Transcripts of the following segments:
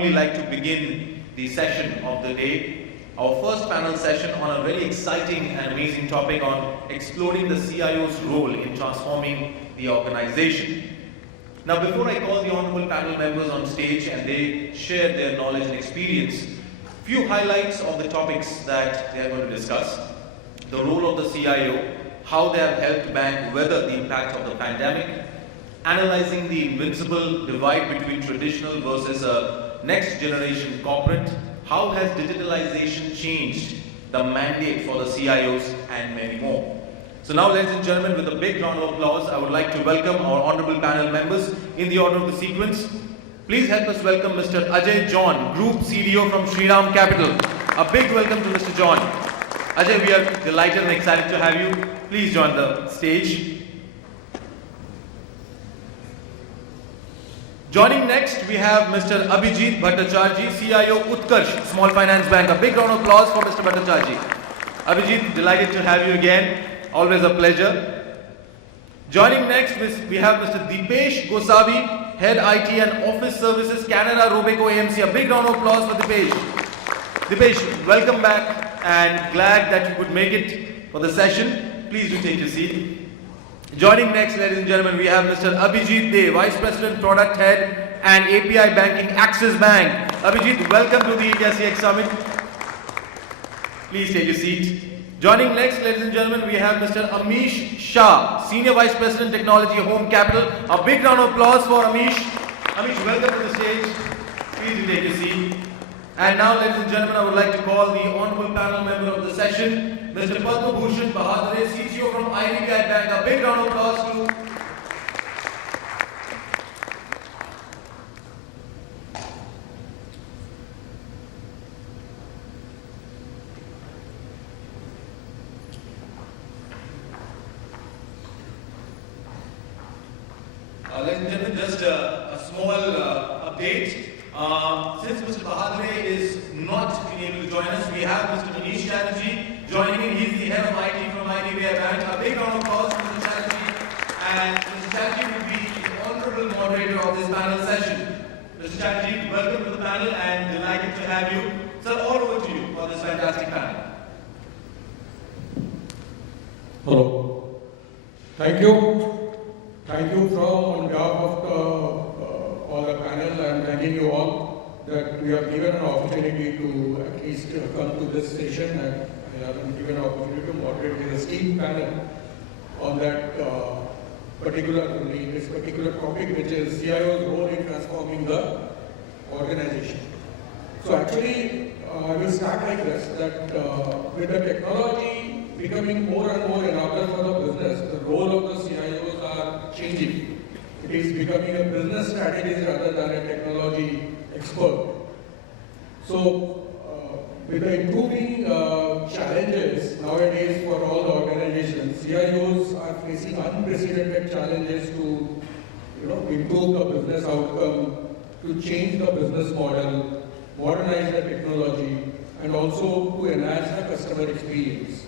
normally like to begin the session of the day, our first panel session on a very exciting and amazing topic on exploring the CIO's role in transforming the organization. Now, before I call the honorable panel members on stage and they share their knowledge and experience, few highlights of the topics that they are going to discuss. The role of the CIO, how they have helped bank weather the impact of the pandemic, analyzing the invincible divide between traditional versus a next generation corporate, how has digitalization changed the mandate for the CIOs, and many more. So now, ladies and gentlemen, with a big round of applause, I would like to welcome our honorable panel members in the order of the sequence. Please help us welcome Mr. Ajay John, Group CDO from Shriram Capital. A big welcome to Mr. John. Ajay, we are delighted and excited to have you. Please join the stage. Joining next, we have Mr. Abhijit Bhattacharjee, CIO Utkarsh, Small Finance Bank. A big round of applause for Mr. Bhattacharjee. Abhijit, delighted to have you again. Always a pleasure. Joining next, we have Mr. Dipesh Gosavi, Head IT and Office Services, Canara, Robeco, AMC. A big round of applause for Dipesh. Dipesh, welcome back and glad that you could make it for the session. Please do take your seat. Joining next, ladies and gentlemen, we have Mr. Abhijit De, Vice President, Product Head and API Banking, Axis Bank. Abhijit, welcome to the India CX Summit. Please take your seat. Joining next, ladies and gentlemen, we have Mr. Amish Shah, Senior Vice President, Technology, HomeCapital. A big round of applause for Amish. Amish, welcome to the stage. Please do take your seat. And now, ladies and gentlemen, I would like to call the honorable panel member of the session, Mr. Padma Bhushan Bahadure, CTO from IDBI Bank. A big round of applause to ladies and gentlemen, just a small update. Since Mr. Bahadure is not being able to join us, we have Mr. Manish Chatterjee joining in. He's the head of IT from IDBI Bank. A big round of applause for Mr. Chatterjee. And Mr. Chatterjee will be the honorable moderator of this panel session. Mr. Chatterjee, welcome to the panel and delighted to have you. Sir, all over to you for this fantastic panel. Hello. Thank you. Thank you on behalf of all the panel. I am thanking you all that we have given an opportunity to at least come to this session, and I have been given an opportunity to moderate with a esteemed panel on that this particular topic, which is CIO's role in transforming the organization. So actually, I will start like this, that with the technology becoming more and more enabled for the business, the role of the CIOs are changing. It is becoming a business strategist rather than a technology expert. So, with the improving challenges nowadays for all the organizations, CIOs are facing unprecedented challenges to improve the business outcome, to change the business model, modernize the technology, and also to enhance the customer experience.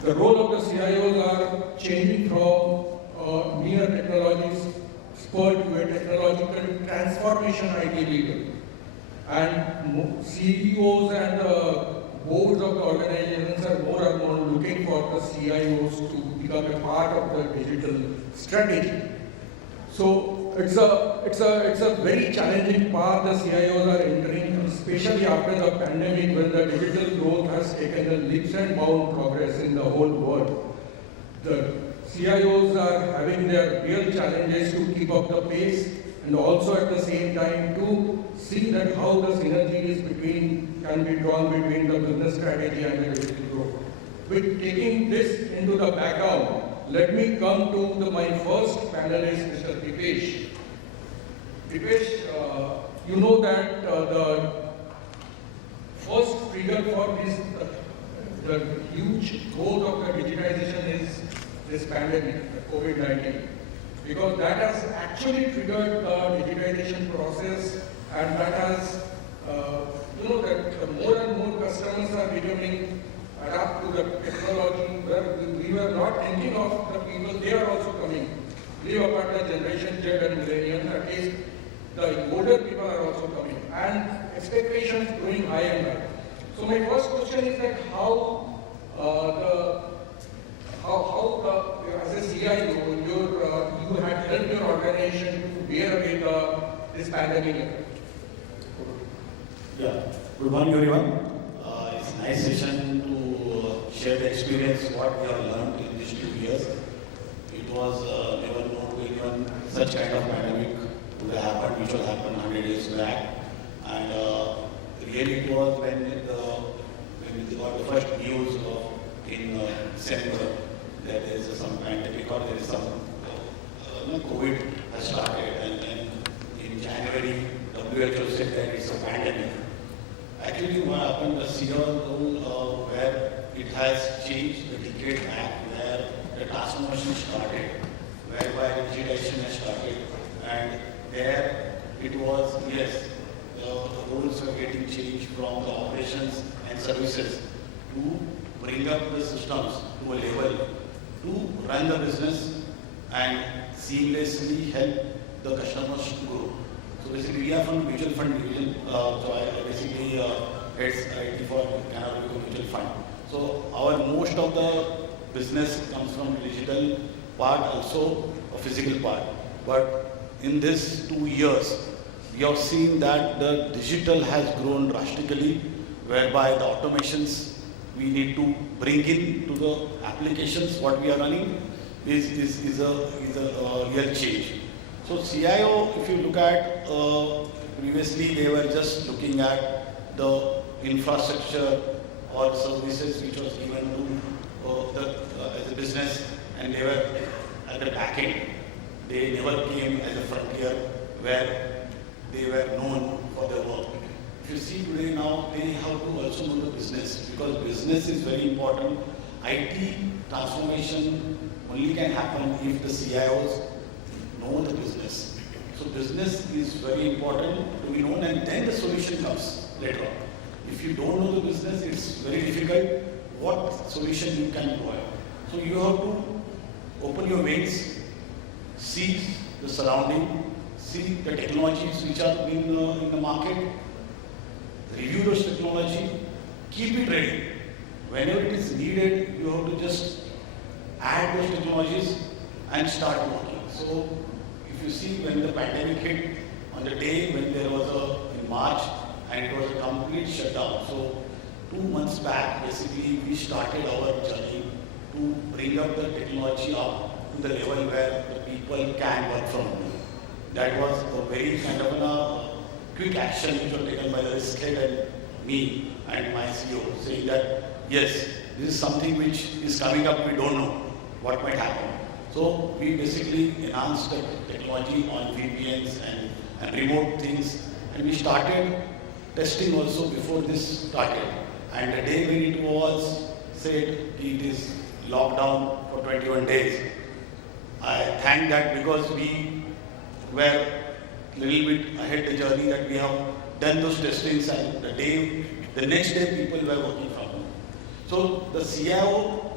The role of the CIOs are changing from mere technologies expert to a technological transformation IT leader. And CEOs and boards of the organizations are more and more looking for the CIOs to become a part of the digital strategy. So it's a very challenging path the CIOs are entering, especially after the pandemic, when the digital growth has taken a leaps and bound progress in the whole world. The CIOs are having their real challenges to keep up the pace, and also at the same time to see that how the synergies can be drawn between the business strategy and the digital growth. With taking this into the background, let me come to my first panelist, Mr. Dipesh. Dipesh, you know that the first trigger for the huge growth of the digitization is this pandemic, the COVID-19, because that has actually triggered the digitization process, and that has, that more and more customers are becoming adapt to the technology, where we were not thinking of the people, they are also coming. Leave apart the generation Z and millennials, at least the older people are also coming. And and expectations growing higher and higher. So my first question is that as a CIO, you had helped your organization to bear with this pandemic. Yeah, good morning everyone. It's a nice session to share the experience, what we have learned in these 2 years. It was never known to anyone such kind of pandemic would have happened, which will happen 100 years back. And really it was when we got the first news in December that there is some pandemic or there is some COVID has started, and then in January WHO said that it's a pandemic. Actually, what happened, the CIO role where it has changed the decade back, where the transformation started, whereby digitization has started, and there it was, yes, the roles were getting changed from the operations and services to bring up the systems to a level to run the business and seamlessly help the customers to grow. So basically, we are from mutual fund division. So I basically heads IT for Canara mutual fund. So our most of the business comes from digital part, also a physical part. But in this 2 years, we have seen that the digital has grown drastically, whereby the automations we need to bring in to the applications what we are running is a real change. So CIO, if you look at previously they were just looking at the infrastructure or services which was given to as a business, and they were at the back end. They never came as a frontier where they were known for their work. If you see today now, they have to also know the business, because business is very important. IT transformation only can happen if the CIOs know the business. So business is very important to be known, and then the solution comes later on. If you don't know the business, it's very difficult what solution you can provide. So you have to open your wings, see the surrounding, see the technologies which are in the market, review those technology, keep it ready. Whenever it is needed, you have to just add those technologies and start working. So if you see when the pandemic hit, on the day when there was in March, and it was a complete shutdown. So 2 months back, basically, we started our journey to bring up the technology up to the level where the people can work from home. That was a very kind of a quick action which was taken by the risk head and me and my CEO, saying that, yes, this is something which is coming up, we don't know what might happen. So we basically enhanced the technology on VPNs and remote things, and we started testing also before this started. And the day when it was said it is lockdown for 21 days, I thank that, because we were a little bit ahead the journey, that we have done those testings, and the next day people were working from home. So the CIO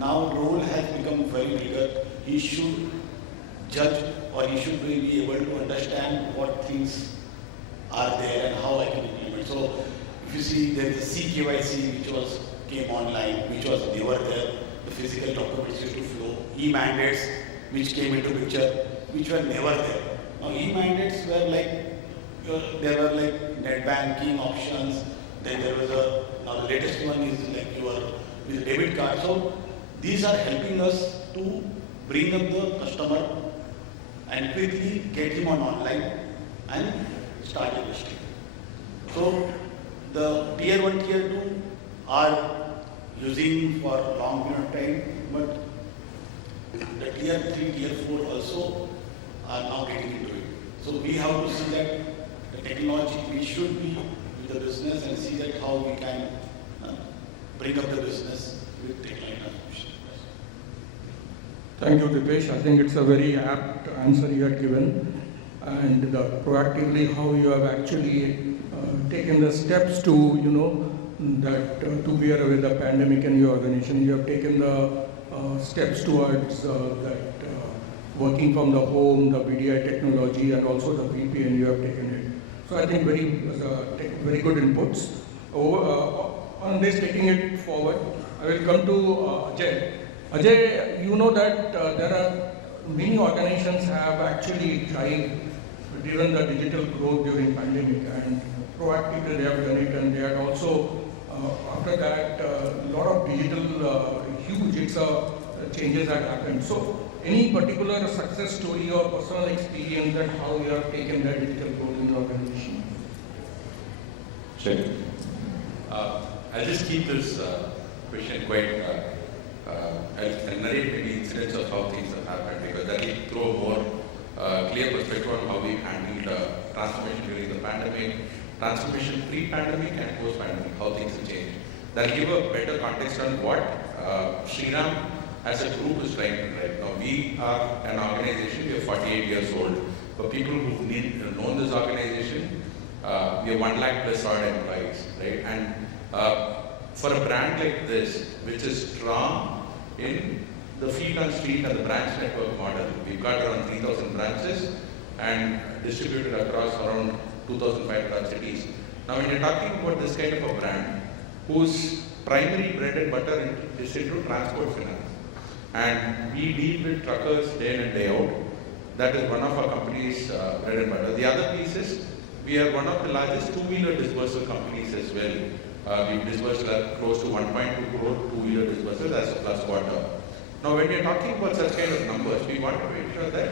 now role has become very bigger. He should judge, or he should be able to understand what things are there and how I can implement. So if you see, there is a CKYC which came online, which was never there. The physical documents used to flow. E-mandates which came into picture, which were never there. Now e-mandates were like, there were like net banking options. Then there was now the latest one is like with debit card. So these are helping us to bring up the customer and quickly get him on online and start investing. So the tier 1, tier 2 are using for a long period of time, but the tier 3, tier 4 also are now getting into it. So we have to see that the technology, we should be with the business and see that how we can bring up the business with technology transformation. Thank you, Dipesh. I think it's a very apt answer you had given, and proactively how you have actually taken the steps to, that to bear with the pandemic in your organization. You have taken the steps towards that working from the home, the BDI technology, and also the VPN. You have taken it. So I think very good inputs. On this, taking it forward, I will come to Ajay. Ajay, you know that there are many organizations have actually tried driven the digital growth during pandemic, and proactively they have done it, and they had also after that a lot of digital huge changes had happened. So any particular success story or personal experience that how you have taken that digital growth in the organization? Sure. I'll just keep this question quite, I'll narrate many incidents of how things have happened, because that will throw a more clear perspective on how we handled transformation during the pandemic, transformation pre-pandemic and post-pandemic, how things have changed. That'll give a better context on what Shriram as a group is trying to drive. Now, we are an organization, we are 48 years old. For people who've known this organization, we are 1 lakh plus odd employees, right? And for a brand like this, which is strong in the feet on street and the branch network model, we've got around 3,000 branches and distributed across around 2,500 cities. Now, when you're talking about this kind of a brand, whose primary bread and butter is into transport finance, and we deal with truckers day in and day out, that is one of our company's bread and butter. The other piece is, we are one of the largest two-wheeler dispersal companies as well. We've disbursed close to 1.2 crore two-wheeler dispersals as of last quarter. Now, when we are talking about such kind of numbers, we want to make sure that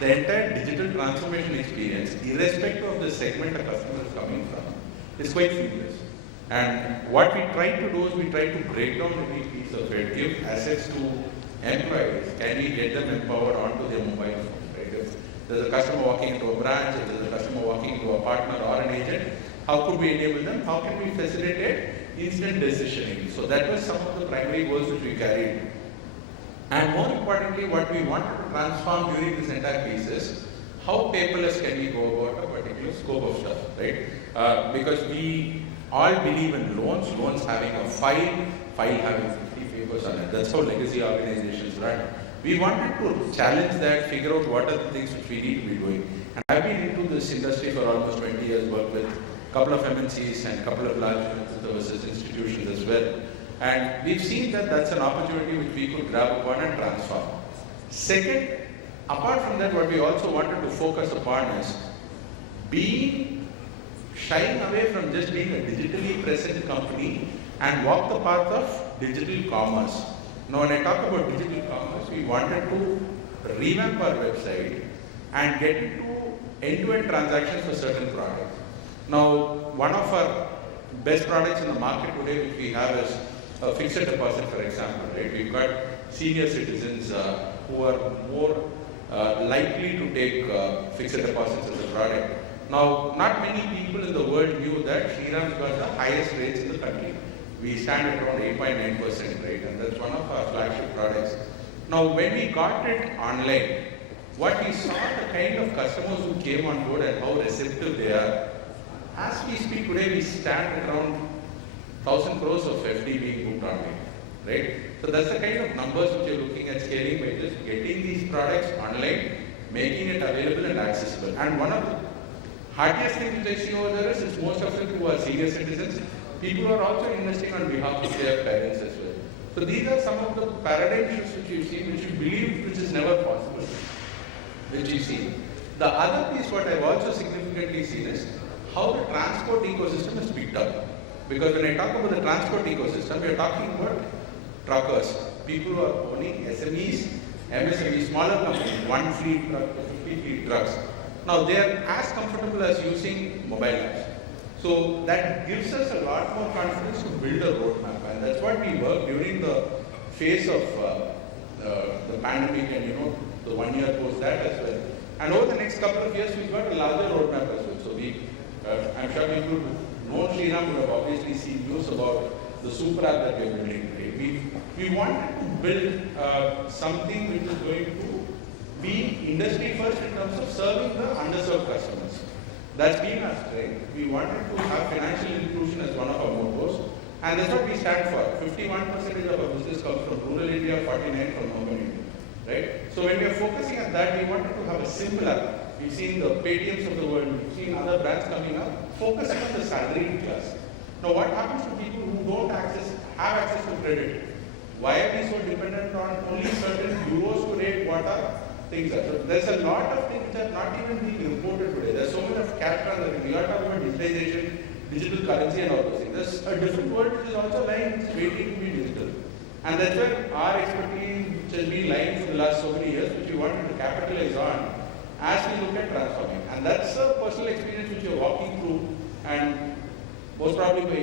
the entire digital transformation experience, irrespective of the segment a customer is coming from, is quite seamless. And what we try to do is we try to break down every piece of it, give assets to employees. Can we get them empowered onto their mobile phone? Right? If there's a customer walking into a branch, if there's a customer walking into a partner or an agent, how could we enable them? How can we facilitate instant decisioning? So that was some of the primary goals which we carried. And more importantly, what we wanted to transform during this entire piece is how paperless can we go about a particular scope of stuff, right? Because we all believe in loans having a file having 50 papers on it. That's how legacy organizations run. We wanted to challenge that, figure out what are the things which we need to be doing. And I've been into this industry for almost 20 years, worked with a couple of MNCs and a couple of large financial services institutions as well. And we've seen that that's an opportunity which we could grab upon and transform. Second, apart from that, what we also wanted to focus upon is shying away from just being a digitally present company and walk the path of digital commerce. Now, when I talk about digital commerce, we wanted to revamp our website and get into end-to-end transactions for certain products. Now, one of our best products in the market today which we have is a fixed deposit, for example, right? We've got senior citizens who are more likely to take fixed deposits as a product. Now, not many people in the world knew that Shriram's got the highest rates in the country. We stand at around 8.9%, right? And that's one of our flagship products. Now, when we got it online, what we saw, the kind of customers who came on board and how receptive they are. As we speak today, we stand at around 1,000 crores of FD being booked online, right? So that's the kind of numbers which you're looking at scaling by just getting these products online, making it available and accessible. And one of the hardest things which I see over there is most of them who are senior citizens, people are also investing on behalf of their parents as well. So these are some of the paradigm shifts which you've seen, which you believe which is never possible, which you see. The other piece what I've also significantly seen is how the transport ecosystem is picked up. Because when I talk about the transport ecosystem, we are talking about truckers, people who are owning SMEs, MSMEs, smaller companies, 1 fleet truck to 50 fleet trucks. Now they are as comfortable as using mobile apps. So that gives us a lot more confidence to build a roadmap, and that's what we worked during the phase of the pandemic and the 1 year post that as well. And over the next couple of years, we've got a larger roadmap as well. So I'm sure people who know Shriram would have obviously seen news about the super app that we are building today. We wanted to build something which is going to be industry first in terms of serving the underserved customers. That's been our strength. We wanted to have financial inclusion as one of our mottos, and that's what we stand for. 51% of our business comes from rural India, 49% from urban India, right? So when we are focusing on that, we wanted to have a simple app. we've seen the Paytms of the world, we've seen other brands coming up, focusing on the salaried class. Now what happens to people who don't have access to credit? Why are we so dependent on only certain bureaus to rate what are things are? So there's a lot of things that are not even being reported today. There's so much of cash transactions. We are talking about digitization, digital currency and all those things. There's a different world which is also lying, it's waiting to be digital. And that's where our expertise, which has been lying for the last so many years, which we wanted to capitalize on as we look at transforming. And that's a personal experience which you're walking through, and most probably by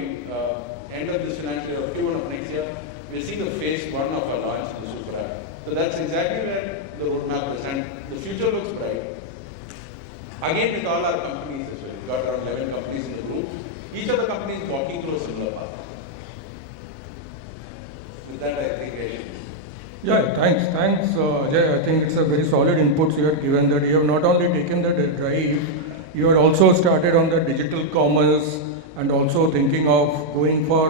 end of this financial year or Q1 of next year, we'll see the phase 1 of our launch in the super app. So that's exactly where the roadmap is, and the future looks bright. Again, with all our companies as well, we've got around 11 companies in the group. Each of the companies walking through a similar path. With that, I think I should. Yeah, thanks, Ajay. I think it's a very solid inputs you have given, that you have not only taken the drive, you have also started on the digital commerce and also thinking of going for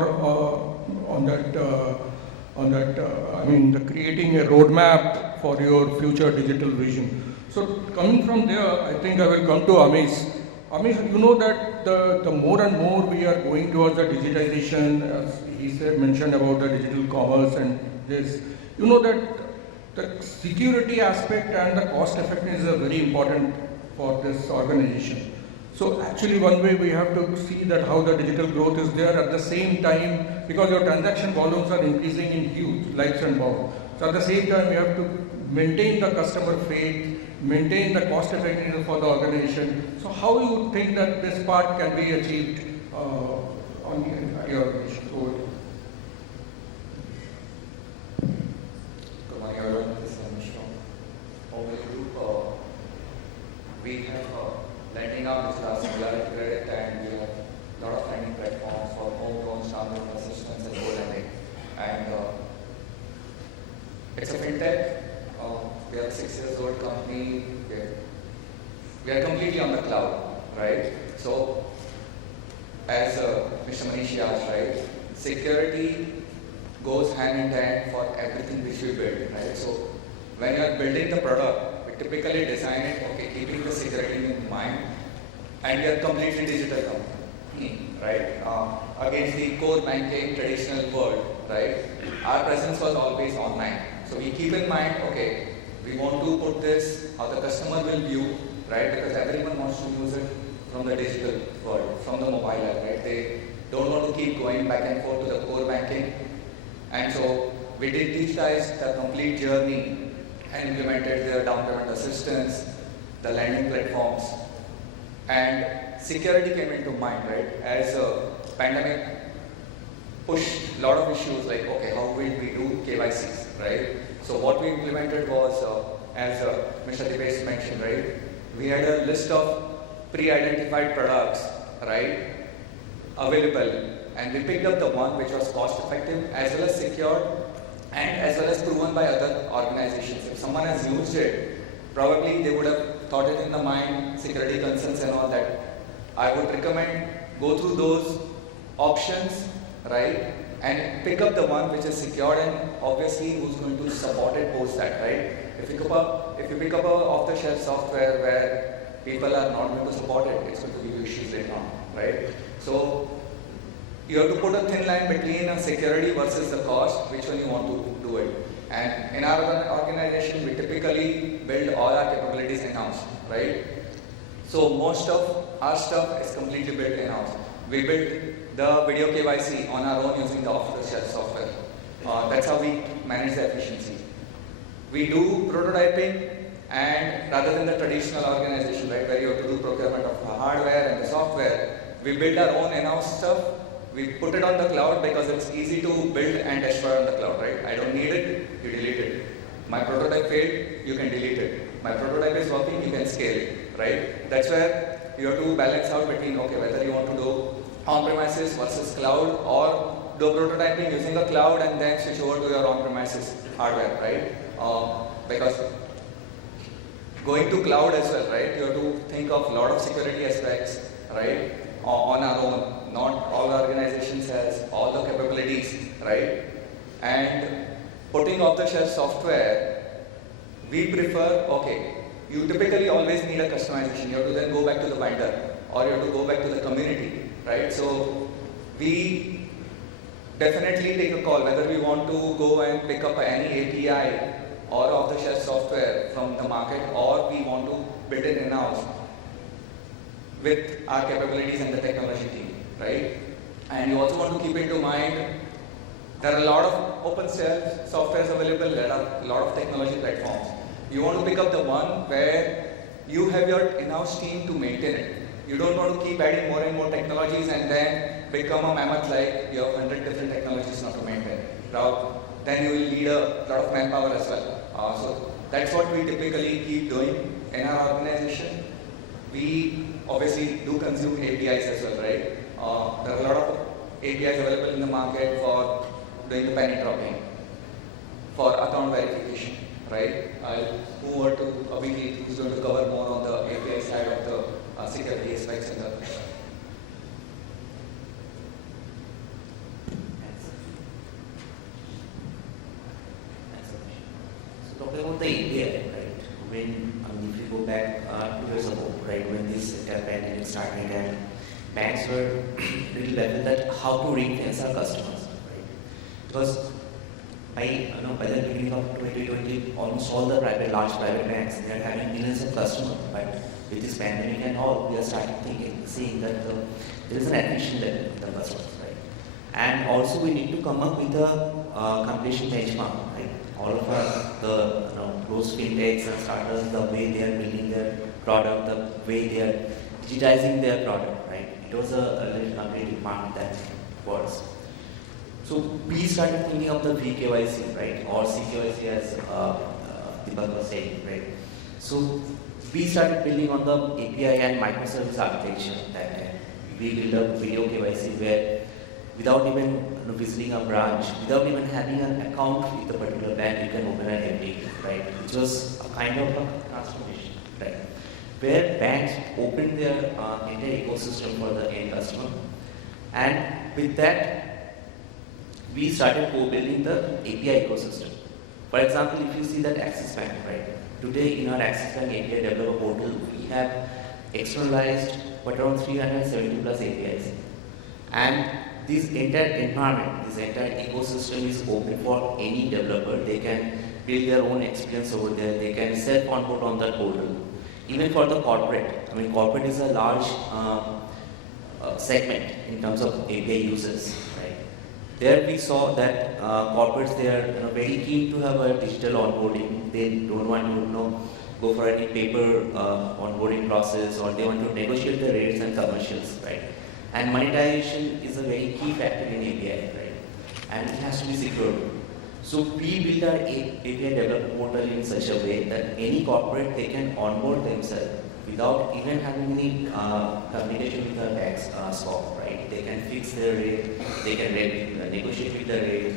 creating a roadmap for your future digital vision. So coming from there, I think I will come to Amish. Amish, you know that the more and more we are going towards the digitization, as he mentioned about the digital commerce and this, you know that the security aspect and the cost effectiveness is very important for this organization. So actually one way we have to see that how the digital growth is there at the same time, because your transaction volumes are increasing in huge leaps and bounds. So at the same time we have to maintain the customer faith, maintain the cost effectiveness for the organization. So how you think that this part can be achieved on your organization? Good morning everyone, this is Shriram. Robeco Group, we have lending up digital asset credit, and we have a lot of lending platforms for home loans, term loan assistance and co-lending. And it's a fintech. We are a 6 years old company. We are completely on the cloud, right? So, as Mr. Manish asked, right, security goes hand in hand for everything which we build, right? So, when you are building the product, we typically design it, okay, keeping the security in mind, and we are completely digital company, right? Against the core banking traditional world, right? Our presence was always online. So we keep in mind, okay, we want to put this, how the customer will view, right? Because everyone wants to use it from the digital world, from the mobile app, right? They don't want to keep going back and forth to the core banking. And so we did digitize the complete journey and implemented the down payment assistance, the lending platforms, and security came into mind, right? As a pandemic pushed a lot of issues like, okay, how will we do KYCs, right? So what we implemented was, as Mr. Dipesh mentioned, right? We had a list of pre-identified products, right, available, and we picked up the one which was cost effective as well as secured and as well as proven by other organizations. If someone has used it, probably they would have thought it in the mind, security concerns and all that. I would recommend go through those options, right, and pick up the one which is secured, and obviously who's going to support it post that, right? If you pick up a off-the-shelf software where people are not going to support it, it's going to give you issues later on, right? So you have to put a thin line between a security versus the cost, which one you want to do it. And in our organization, we typically build all our capabilities in-house, right? So most of our stuff is completely built in-house. We built the video KYC on our own using the off-the-shelf software. That's how we manage the efficiency. We do prototyping, and rather than the traditional organization, right, where you have to do procurement of the hardware and the software, we build our own in-house stuff. We put it on the cloud because it's easy to build and destroy on the cloud, right? I don't need it, you delete it. My prototype failed, you can delete it. My prototype is working, you can scale it, right? That's where you have to balance out between, okay, whether you want to do on-premises versus cloud, or do prototyping using the cloud and then switch over to your on-premises hardware, right? Because going to cloud as well, right? You have to think of a lot of security aspects, right? On our own. Not all organizations has all the capabilities, right? And putting off-the-shelf software, we prefer, okay, you typically always need a customization. You have to then go back to the vendor or you have to go back to the community, right? So we definitely take a call whether we want to go and pick up any API or off-the-shelf software from the market, or we want to build it in-house with our capabilities and the technology team, right? And you also want to keep into mind there are a lot of open-shelf softwares available, there are a lot of technology platforms. You want to pick up the one where you have your in-house team to maintain it. You don't want to keep adding more and more technologies and then become a mammoth like you have 100 different technologies not to maintain. Now, then you will need a lot of manpower as well. So that's what we typically keep doing in our organization. We obviously do consume APIs as well, right? There are a lot of APIs available in the market for doing the penny dropping, for account verification, right? I'll move over to Abhijit, who's going to cover more on the API side of the security aspects and the. So talking about the API, right? When if you go back 2 years ago, right, when this pandemic started and banks were little baffled that how to ring-fence our customers, right? Because by the beginning of 2020, almost all the large private banks, they are having millions of customers, but with this pandemic and all, we are starting seeing that there is an attrition level with the customers, right? And also we need to come up with a completion benchmark, right? All of those fintechs and startups, the way they are building their product, the way they are digitizing their product, right? It was a little competitive market that was. So we started thinking of the VKYC, right, or CKYC as Deepak was saying, right? So we started building on the API and microservice architecture that time. We built a video KYC where without even visiting a branch, without even having an account with a particular bank, you can open an FD, right? Which was a kind of a transformation, right? Where banks opened their entire ecosystem for the end customer. And with that, we started co-building the API ecosystem. For example, if you see that Axis Bank, right? Today in our Axis Bank API developer portal, we have externalized around 370 plus APIs. And this entire environment, this entire ecosystem is open for any developer. They can build their own experience over there. They can self-onboard on that portal. Even for the corporate, I mean, corporate is a large segment in terms of API users, right? There we saw that corporates, they are very keen to have a digital onboarding. They don't want to go for any paper onboarding process, or they want to negotiate the rates and commercials, right? And monetization is a very key factor in API, right? And it has to be secure. So we build our API development portal in such a way that any corporate, they can onboard themselves without even having any communication with the tax scope, right? They can fix their rate, they can negotiate with the rate,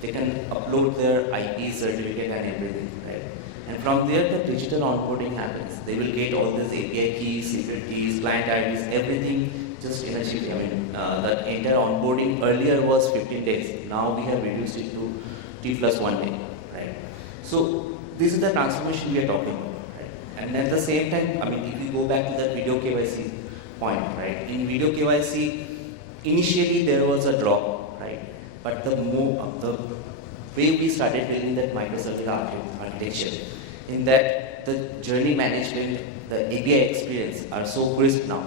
they can upload their IP certificate and everything, right? And from there, the digital onboarding happens. They will get all these API keys, secret keys, client IDs, everything just in a chip. I mean, that entire onboarding earlier was 15 days. Now we have reduced it to T+1 day, right? So this is the transformation we are talking about, right? And at the same time, I mean, if you go back to that video KYC point, right? In video KYC, initially there was a drop, right? But the way we started building that microservice architecture, in that the journey management, the API experience are so crisp now.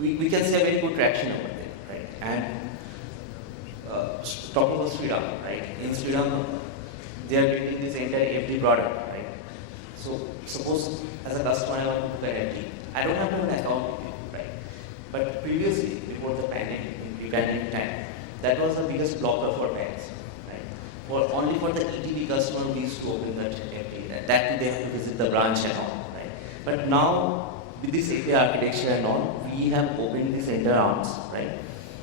We can see a very good traction over there, right? And talking about Shriram, right? In Shriram, they are building this entire FD product, right? So suppose as a customer I want to book an FD, I don't have to have an account with you, right? But previously, before the pandemic, in pre-pandemic time, that was the biggest blocker for banks, right? Only for the ETB customer we used to open that FD. That too they have to visit the branch and all, right? But now, with this API architecture and all, we have opened this entire arms, right?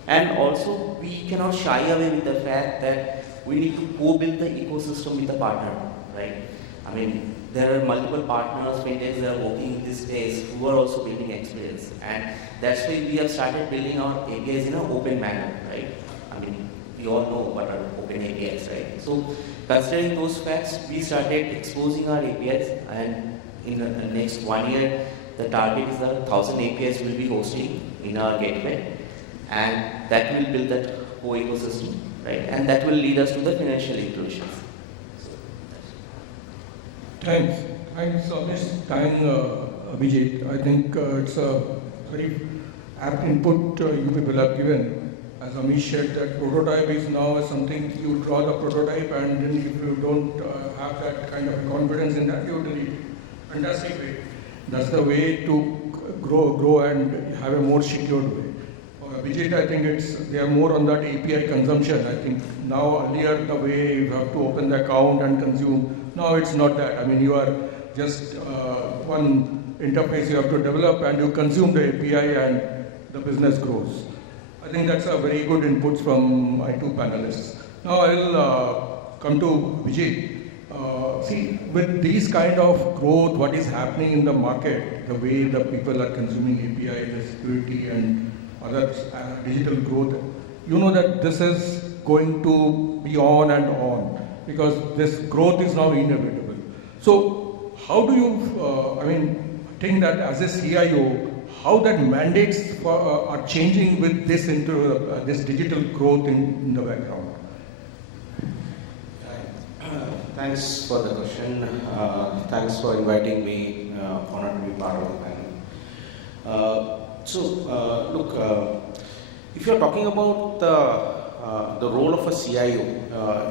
And also, we cannot shy away with the fact that we need to co-build the ecosystem with the partner, right? I mean, there are multiple partners, fintechs that are working in this space who are also building experience. And that's why we have started building our APIs in an open manner, right? I mean, we all know what are open APIs, right? So, considering those facts, we started exposing our APIs, and in the next 1 year, the target is that 1,000 APIs will be hosting in our gateway, and that will build that whole ecosystem, right? And that will lead us to the financial inclusion. Thanks. Thanks, Amish. Thanks, Abhijit. I think it's a very apt input you people have given. As Amish said, that prototype is now something you draw the prototype, and then if you don't have that kind of confidence in that, you delete. Fantastic way. That's the way to grow and have a more secured way. Abhijit, I think they are more on that API consumption. I think now earlier the way you have to open the account and consume, now it's not that. I mean, you are just one interface you have to develop and you consume the API and the business grows. I think that's a very good inputs from my two panelists. Now I'll come to Vijay. See, with these kind of growth, what is happening in the market, the way the people are consuming API, the security and other digital growth, you know that this is going to be on and on because this growth is now inevitable. So how do you, think that as a CIO, how that mandates are changing with this into this digital growth in the background? Thanks for the question. Thanks for inviting me. Honored to be part of the panel. If you're talking about the role of a CIO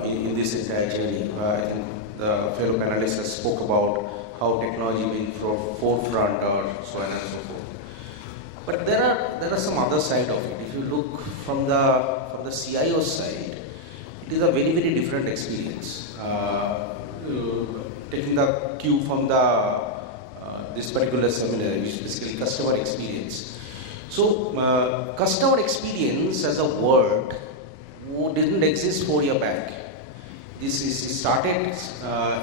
in this entire journey, I think the fellow panelists has spoke about how technology will be forefront or so on and so forth. But there are some other side of it. If you look from the CIO side, it is a very, very different experience. Taking the cue from this particular seminar, which is basically customer experience. So, customer experience as a word didn't exist 4 years back. This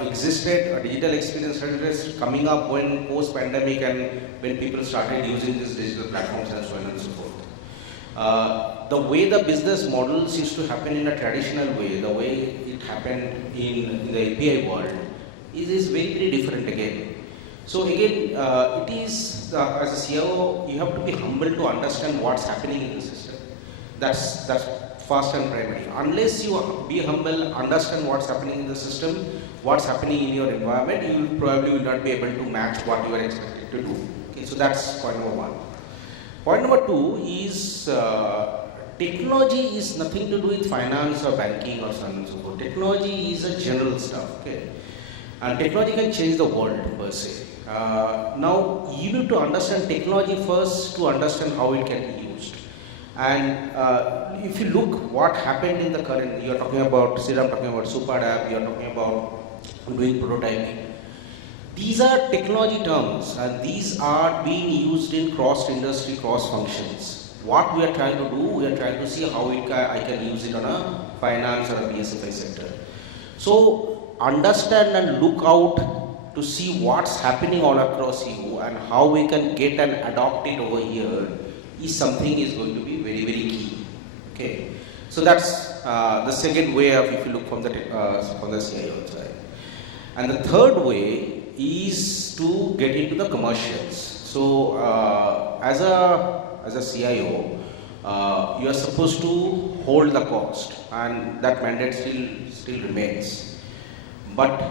existed, a digital experience started coming up when post-pandemic and when people started using these digital platforms and so on and so forth. The way the business models used to happen in a traditional way, the way it happened in the API world, is very, very different again. So again, it is, as a CIO, you have to be humble to understand what's happening in the system. That's first and primary. Unless you be humble, understand what's happening in the system, what's happening in your environment, you probably will not be able to match what you are expected to do. Okay, so that's point number one. Point number two is technology is nothing to do with finance or banking or so on and so forth. Technology is a general stuff, okay? And technology can change the world per se. Now, you need to understand technology first to understand how it can be used. And if you look what happened in the current, you are talking about, Shriram talking about super app, you are talking about doing prototyping. These are technology terms and these are being used in cross-industry, cross-functions. What we are trying to do, we are trying to see how I can use it on a finance or a BSFI sector. So understand and look out to see what's happening all across you and how we can get and adopt it over here is something is going to be very, very key. Okay, so that's the second way of if you look from the CIO side. And the third way is to get into the commercials. So as a CIO, you are supposed to hold the cost, and that mandate still remains. But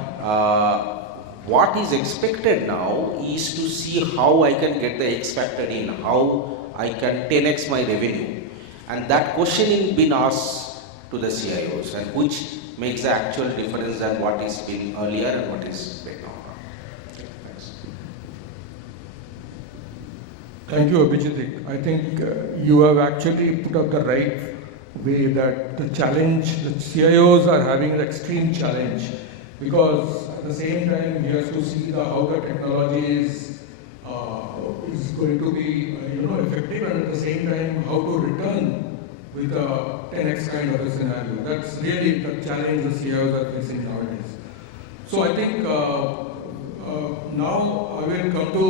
what is expected now is to see how I can get the X factor in, how I can 10x my revenue, and that question is being asked to the CIOs, and which makes the actual difference than what is been earlier and what is right now. Okay, thanks. Thank you, Abhijit. I think you have actually put up the right way that the challenge, the CIOs are having an extreme challenge because at the same time he has to see how the technology is going to be effective, and at the same time how to return with a 10x kind of a scenario. That's really the challenge the CIOs are facing nowadays. So I think now I will come to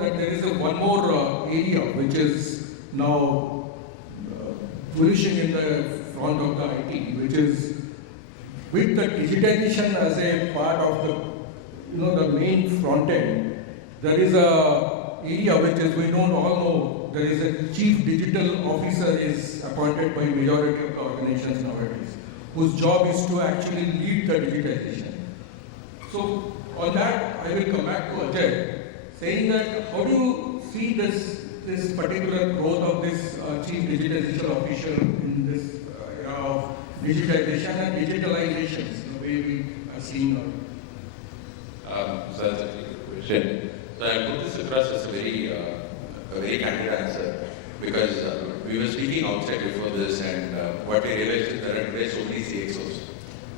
that there is one more area which is now flourishing in the front of the IT, which is with the digitization as a part of the main front end, there is a area which is, we don't all know, there is a chief digital officer is appointed by majority of the organizations nowadays, whose job is to actually lead the digitization. So on that, I will come back to Ajay, saying that how do you see this particular growth of this chief digitization officer in this era of digitization and digitalizations, the way we are seeing now? So that's a very good question. So I'll put this across as a very candid answer, because we were speaking outside before this, and what we realized is there are today so many CXOs,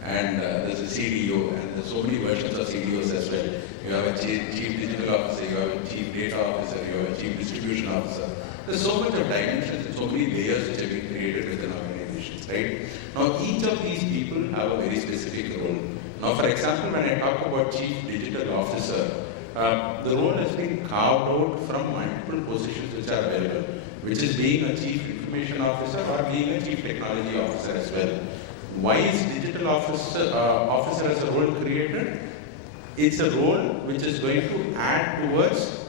and there's a CDO, and there's so many versions of CDOs as well. You have a chief digital officer, you have a chief data officer, you have a chief distribution officer. There's so much of dimensions and so many layers which have been created within organizations, right? Now each of these people have a very specific role. Now for example, when I talk about chief digital officer, the role has been carved out from multiple positions which are available, which is being a chief information officer or being a chief technology officer as well. Why is digital officer as a role created? It's a role which is going to add towards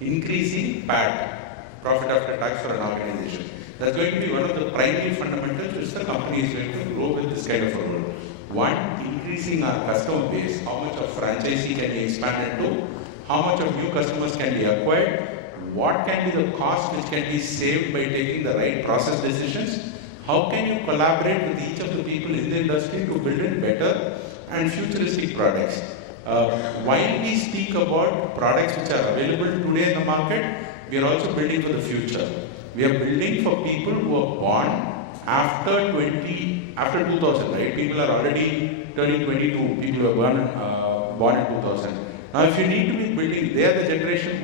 increasing PAT, profit after tax for an organization. That's going to be one of the primary fundamentals which the company is going to grow with this kind of a role. One, increasing our customer base. How much of franchisee can be expanded to? How much of new customers can be acquired? What can be the cost which can be saved by taking the right process decisions? How can you collaborate with each of the people in the industry to build in better and futuristic products? While we speak about products which are available today in the market, we are also building for the future. We are building for people who are born after 2000, right? People are already turning 22, people who are born in 2000. Now if you need to be building, they are the generation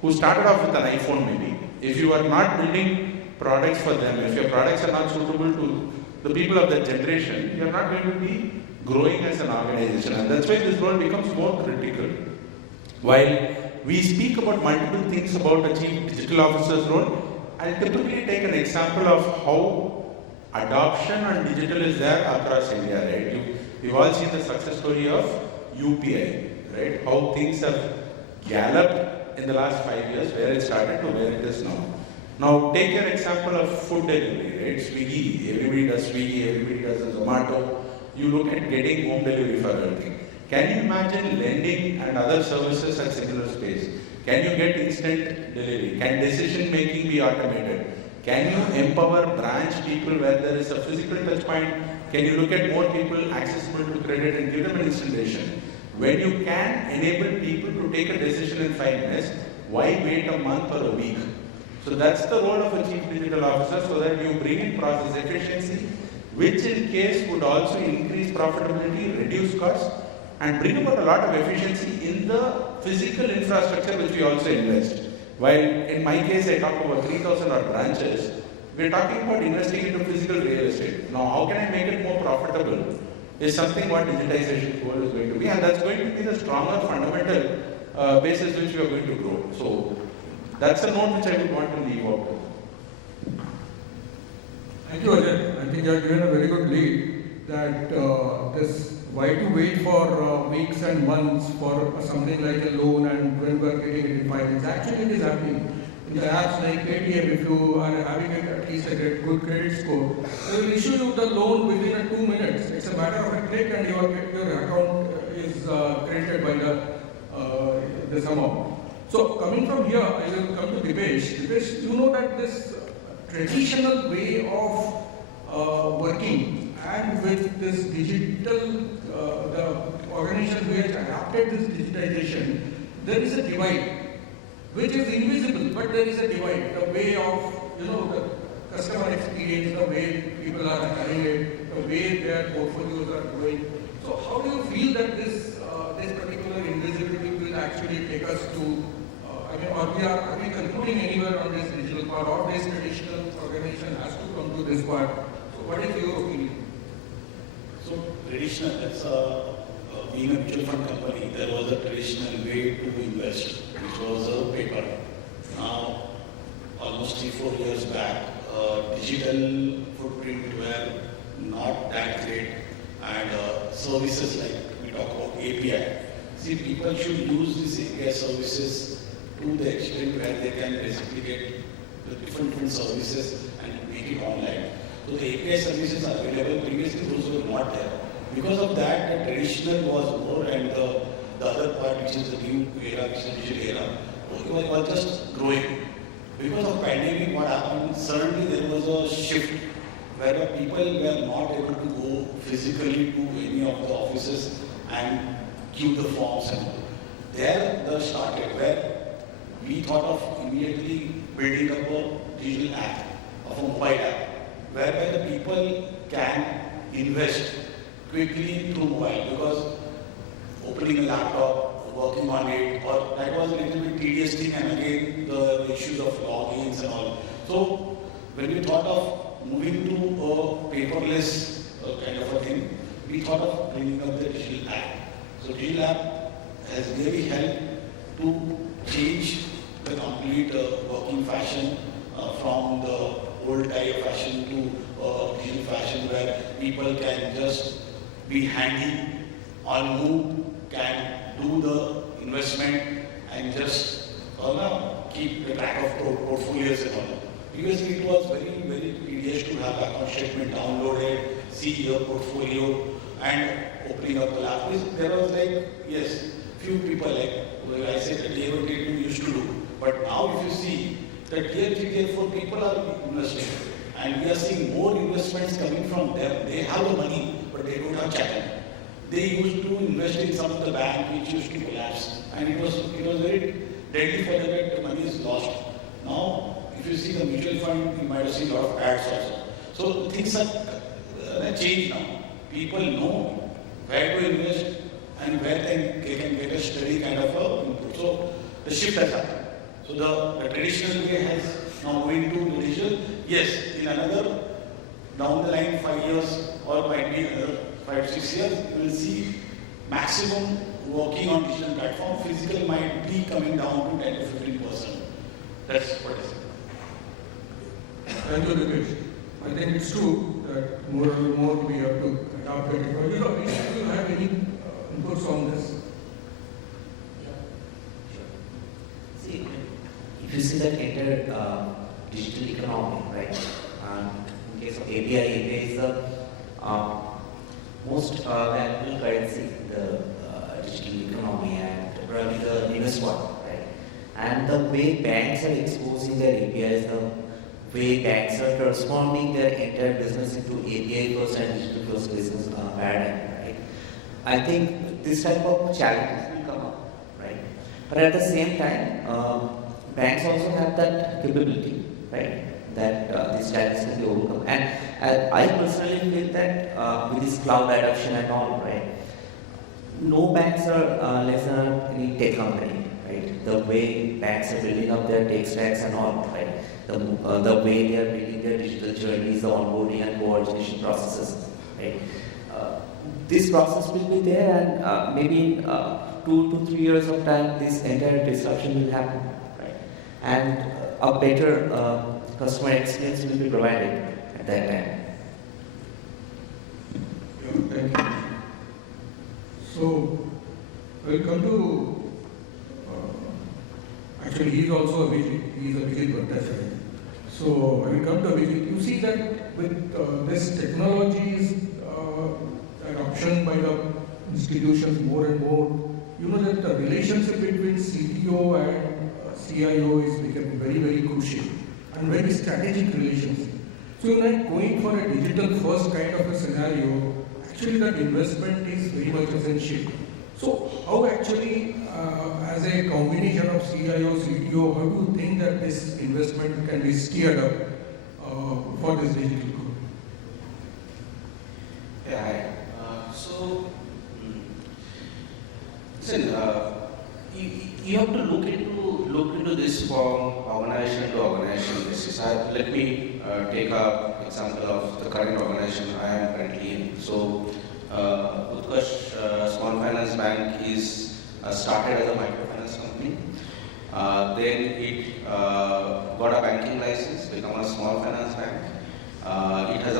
who started off with an iPhone maybe. If you are not building products for them, if your products are not suitable to the people of that generation, you are not going to be growing as an organization. And that's why this role becomes more critical. While we speak about multiple things about a chief digital officer's role, I'll typically take an example of how adoption on digital is there across India, right? You've all seen the success story of UPI, right? How things have galloped in the last 5 years, where it started to where it is now. Now take your example of food delivery, right? Swiggy, everybody does Swiggy, everybody does Zomato. You look at getting home delivery for everything. Can you imagine lending and other services at similar space? Can you get instant delivery? Can decision making be automated? Can you empower branch people where there is a physical touch point? Can you look at more people accessible to credit and give them an instant decision? When you can enable people to take a decision in 5 minutes, why wait a month or a week? So that's the role of a chief digital officer, so that you bring in process efficiency, which in case would also increase profitability, reduce costs, and bring about a lot of efficiency in the physical infrastructure which we also invest. While in my case I talk about 3,000 odd branches, we're talking about investing into physical real estate. Now how can I make it more profitable is something what digitization goal is going to be, and that's going to be the stronger fundamental basis which we are going to grow. So that's a note which I would want to leave out with. Thank you, Ajay. I think you have given a very good lead that this why to wait for weeks and months for something like a loan and when we are getting it defined. Actually, it is happening. In the apps like ATM, if you are having at least a good credit score, they will issue you the loan within 2 minutes. It's a matter of a click and your account is credited by this amount. So coming from here, I will come to Dipesh. Dipesh, you know that this traditional way of working and with this digital, the organization which adapted this digitization, there is a divide which is invisible, but there is a divide. The way of, the customer experience, the way people are having it, the way their portfolios are growing. So how do you feel that this particular invisibility will actually take us to, are we concluding anywhere on this digital part, or this traditional organization has to come to this part? So what is your opinion? So traditional, that's being a mutual fund company, there was a traditional way to invest, which was a paper. Now, almost 3-4 years back, digital footprint were not that great, and services like we talk about API, See, people should use these API services to the extent where they can basically get the different services and make it online. So the API services are available. Previously, those were not there. Because of that, the traditional was more, and the other part, which is the new era, which is the digital era, was just growing. Because of pandemic, what happened? Suddenly there was a shift where people were not able to go physically to any of the offices and queue the forms and all. There the started where we thought of immediately building up a digital app, of a mobile app, whereby the people can invest quickly through mobile, because opening a laptop, working on it, or that was a little bit tedious thing, and again the issues of logins and all. So when we thought of moving to a paperless kind of a thing, we thought of bringing up the digital app. So digital app has really helped to change the complete working fashion from the old type fashion to digital fashion, where people can just be handy on move, can do the investment and just keep the track of portfolios and all. Previously it was very, very tedious to have account statement downloaded, see your portfolio and opening up the lap. There was yes, few people I said the tier 1, tier 2 used to do. But now if you see, the tier 3, tier 4 people are investing. And we are seeing more investments coming from them. They have the money, but they don't have channel. They used to invest in some of the bank which used to collapse. And it was very deadly for them that the money is lost. Now, if you see the mutual fund, you might have seen a lot of ads also. So things are changed now. People know where to invest and where they can get a steady kind of input. So the shift has happened. So the traditional way has now moved to the digital. Yes, in another down the line 5 years or might be another 5 6 years, you will see maximum working on digital platform. Physical might be coming down to 10 to 15%. That's what it is. Thank you, Utkarsh. I think it's true that more and more we have to adopt the technology. Do you have any inputs on this? See, if you see that entire digital economy, right? In case of API, API is the most valuable currency in the digital economy and probably the newest one, right? And the way banks are exposing their APIs, the way banks are transforming their entire business into API first and digital first business paradigm, right? I think this type of challenges will come up, right? But at the same time, banks also have that capability, right? That these challenges can be overcome. And I personally feel that with this cloud adoption and all, right? No banks are less than any tech company, right? The way banks are building up their tech stacks and all, right? The way they are building their digital journeys, the onboarding and coordination processes, right? This process will be there, and maybe in 2 to 3 years of time, this entire disruption will happen, right? And a better customer experience will be provided at that time. Yeah, thank you. So, we'll come to, actually he is also a vigil, he is a vigil Bhattacharya. So, when we come to vigil, you see that with this technology's adoption by the institutions more and more, you know that the relationship between CTO and CIO is becoming very, very crucial and very strategic relationship. So, like going for a digital first kind of a scenario, actually that investment is very much essential. So how actually, as a combination of CIO, CTO, how do you think that this investment can be steered up for this digital growth? Yeah, listen, you have to look into this from organization to organization basis. Let me take an example of the current organization I am currently in. So, Utkarsh Small Finance Bank is started as a microfinance company. Then it got a banking license, become a small finance bank. It has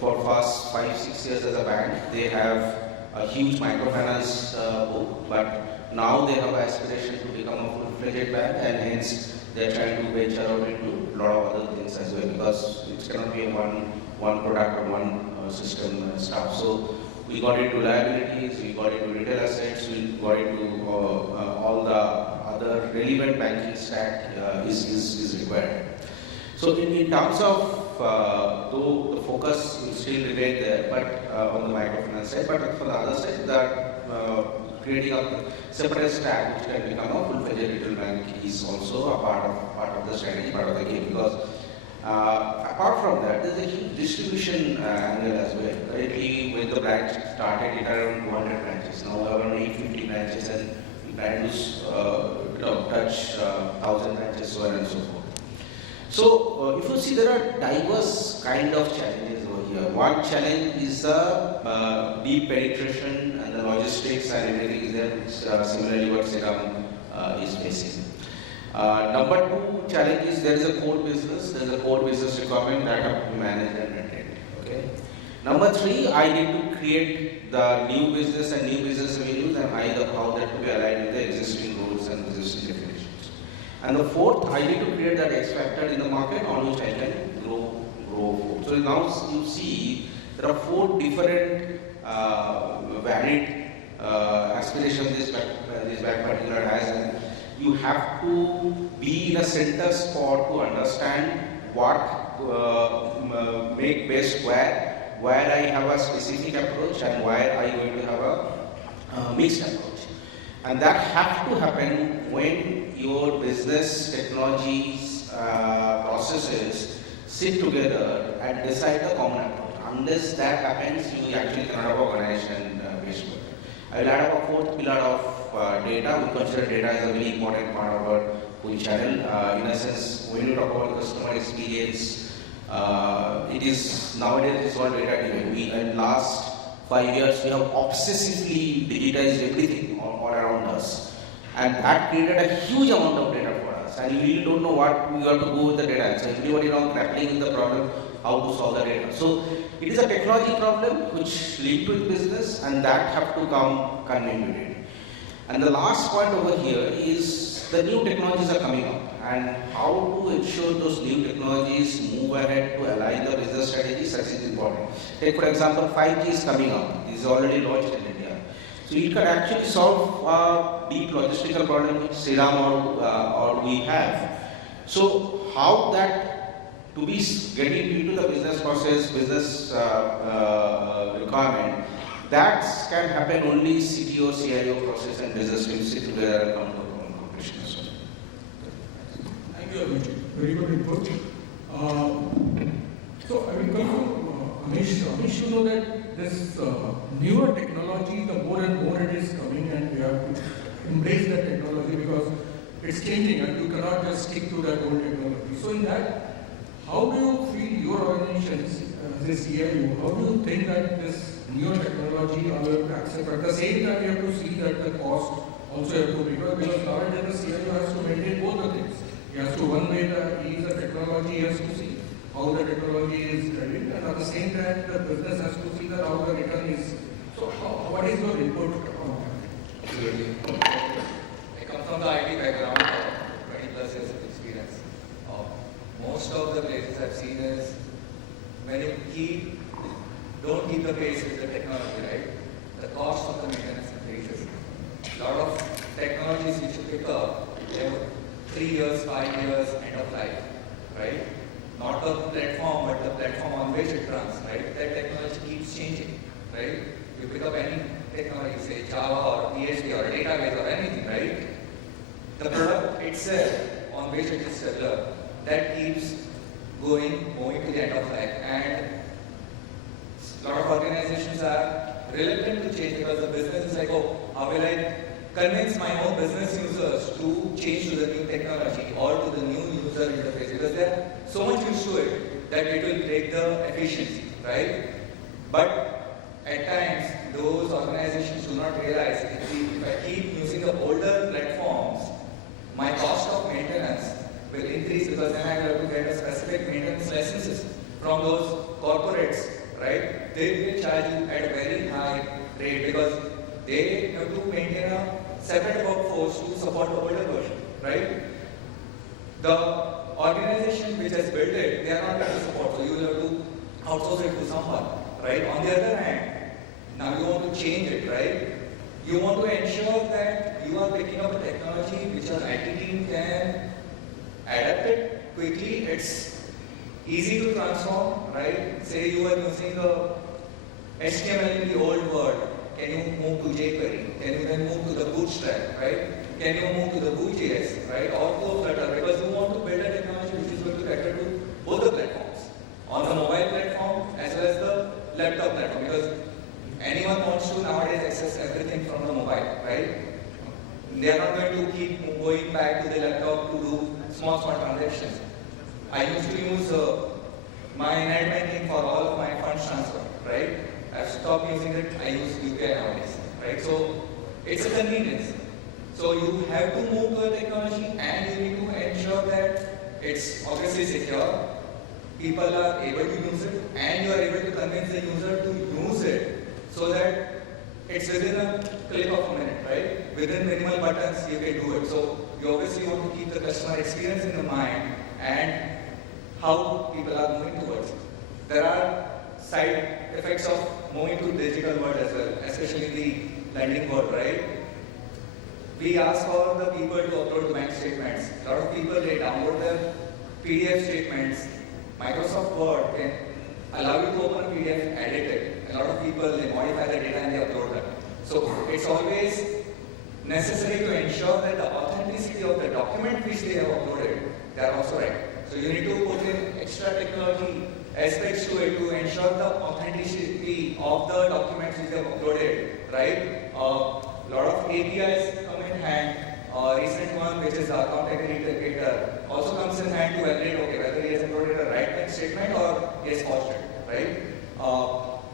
for past 5-6 years as a bank, they have a huge microfinance book, but now they have aspiration to become a full-fledged bank, and hence they are trying to venture out into a lot of other things as well, because it cannot be a one product or one system stuff. So we got into liabilities, we got into retail assets, we got into all the other relevant banking stack is required. So in terms of, though the focus will still remain there, but on the microfinance side, but for the other side, that creating a separate stack which can become a full-fledged retail bank is also a part of the strategy, part of the game, because apart from that, there's a huge distribution angle as well. Currently, when the branch started, it had around 200 branches. Now we have around 850 branches, and we plan to touch 1,000 branches, so on and so forth. So, if you see, there are diverse kind of challenges over here. One challenge is the deep penetration and the logistics and everything is there, which similarly what Shriram is facing. Number two challenge is there is a core business. There is a core business requirement that have to be managed and maintained. Okay. Number three, I need to create the new business and new business revenues and how that to be aligned with the existing rules and existing definitions. And the fourth, I need to create that X factor in the market on which I can grow. So now you see there are four different valid aspirations this bank particular has, and you have to be in a center spot to understand what make best where I have a specific approach and where I going to have a mixed approach. And that has to happen when your business technologies processes sit together and decide the common approach. Unless that happens, you actually cannot have organization based work. I will add up a fourth pillar of data. We consider data as a very important part of our whole channel. In a sense, when you talk about customer experience, it is nowadays it's all data driven. We in last 5 years we have obsessively digitized everything all around us, and that created a huge amount of data for us. And you really don't know what we have to do with the data. So everybody now grappling with the problem how to solve the data. So it is a technology problem which linked with business, and that have to come convoluted. And the last point over here is the new technologies are coming up, and how to ensure those new technologies move ahead to align the business strategy, such is important. Take for example, 5G is coming up. This is already launched in India. So it can actually solve a deep logistical problem which Shriram or we have. So how that to be getting into the business process, business requirement, that can happen only CTO, CIO process and business will sit together and come to a common conclusion. Thank you, Abhijit. Very good input. So I will come to Amish. Amish, you know that this newer technology, the more and more it is coming, and we have to embrace that technology because it's changing and you cannot just stick to that old technology. So in that, how do you feel your organization, this CIO, how do you think that this newer technology will accept? At the same time, you have to see that the cost also have to be, because nowadays the CIO has to maintain both the things. He has to one way he is a technology, he has to see how the technology is driving, and at the same time the business has to see that how the return is. So what is your input on that? Absolutely. I come from the IT background, 20 plus years of experience. Most of the places I've seen is when you don't keep the pace with the technology, right? The cost of the maintenance increases. A lot of technologies which you pick up, they have 3 years, 5 years, end of life, right? Not the platform, but the platform on which it runs, right? That technology keeps changing, right? You pick up any technology, say Java or PHP or a database or anything, right? The product itself on which it is developed, that keeps moving to the end of life. And a lot of organizations are reluctant to change because the business is like, oh, how will I convince my own business users to change to the new technology or to the new user interface, because they're so much used to it that it will break the efficiency, right? But at times, those organizations do not realize if I keep using the older platforms, my cost of maintenance will increase because then I will have to get a specific maintenance licenses from those corporates, right? They will charge you at very high great because they have to maintain a separate workforce to support the older version, right? The organization which has built it, they are not able to support, so you will have to outsource it to someone, right? On the other hand, now you want to change it, right? You want to ensure that you are picking up a technology which your IT team can adapt it quickly. It's easy to transform, right? Say you are using a HTML in the old world. Can you move to jQuery? Can you then move to the Bootstrap, right? Can you move to the Vue.js, right? Or to Flutter, because you want to build a technology which is going to cater to both the platforms, on the mobile platform as well as the laptop platform, because anyone wants to nowadays access everything from the mobile, right? They are not going to keep going back to the laptop to do small transactions. I used to use my net banking for all of my funds transfer, right? I've stopped using it, I use UPI nowadays, right? So it's a convenience. So you have to move to a technology and you need to ensure that it's obviously secure, people are able to use it, and you are able to convince the user to use it so that it's within a click of a minute, right? Within minimal buttons you can do it. So you obviously want to keep the customer experience in the mind and how people are moving towards it. There are side effects of moving to digital world as well, especially in the lending world, right? We ask for the people to upload bank statements. A lot of people, they download their PDF statements. Microsoft Word can allow you to open a PDF, edit it. A lot of people, they modify the data and they upload them. So it's always necessary to ensure that the authenticity of the document which they have uploaded, they are also right. So you need to put in extra technology aspects to it to ensure the authenticity of the documents which they have uploaded, right? A lot of APIs come in hand. Recent one, which is the account aggregator, also comes in hand to validate, okay, whether he has uploaded a right bank statement or he has forged it, right?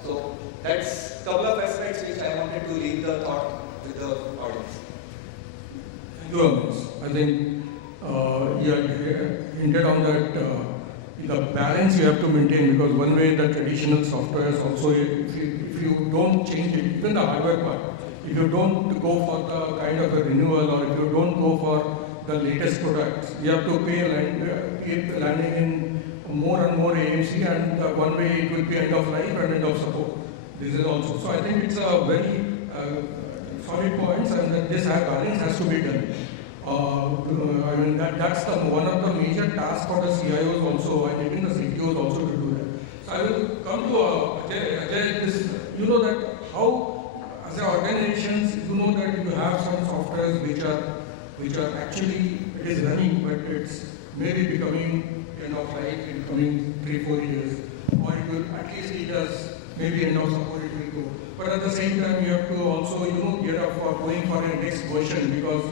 So that's a couple of aspects which I wanted to leave the thought with the audience. Thank you, Amos. I think you had hinted on that the balance you have to maintain, because one way the traditional software is also, if you don't change it, even the hardware part, if you don't go for the kind of a renewal or if you don't go for the latest products, you have to keep landing in more and more AMC, and one way it will be end of life and end of support. This is also. So I think it's a very solid points, and that this balance has to be done. I mean, that's one of the major tasks for the CIOs also, and even the CTOs also to do that. So I will come to Ajay, you know that how, as an organizations, you know that you have some softwares which are actually, it is running, but it's maybe becoming end of life in coming 3-4 years, or it will, at least it does, maybe end of support it will go. But at the same time, you have to also, gear up for going for a next version, because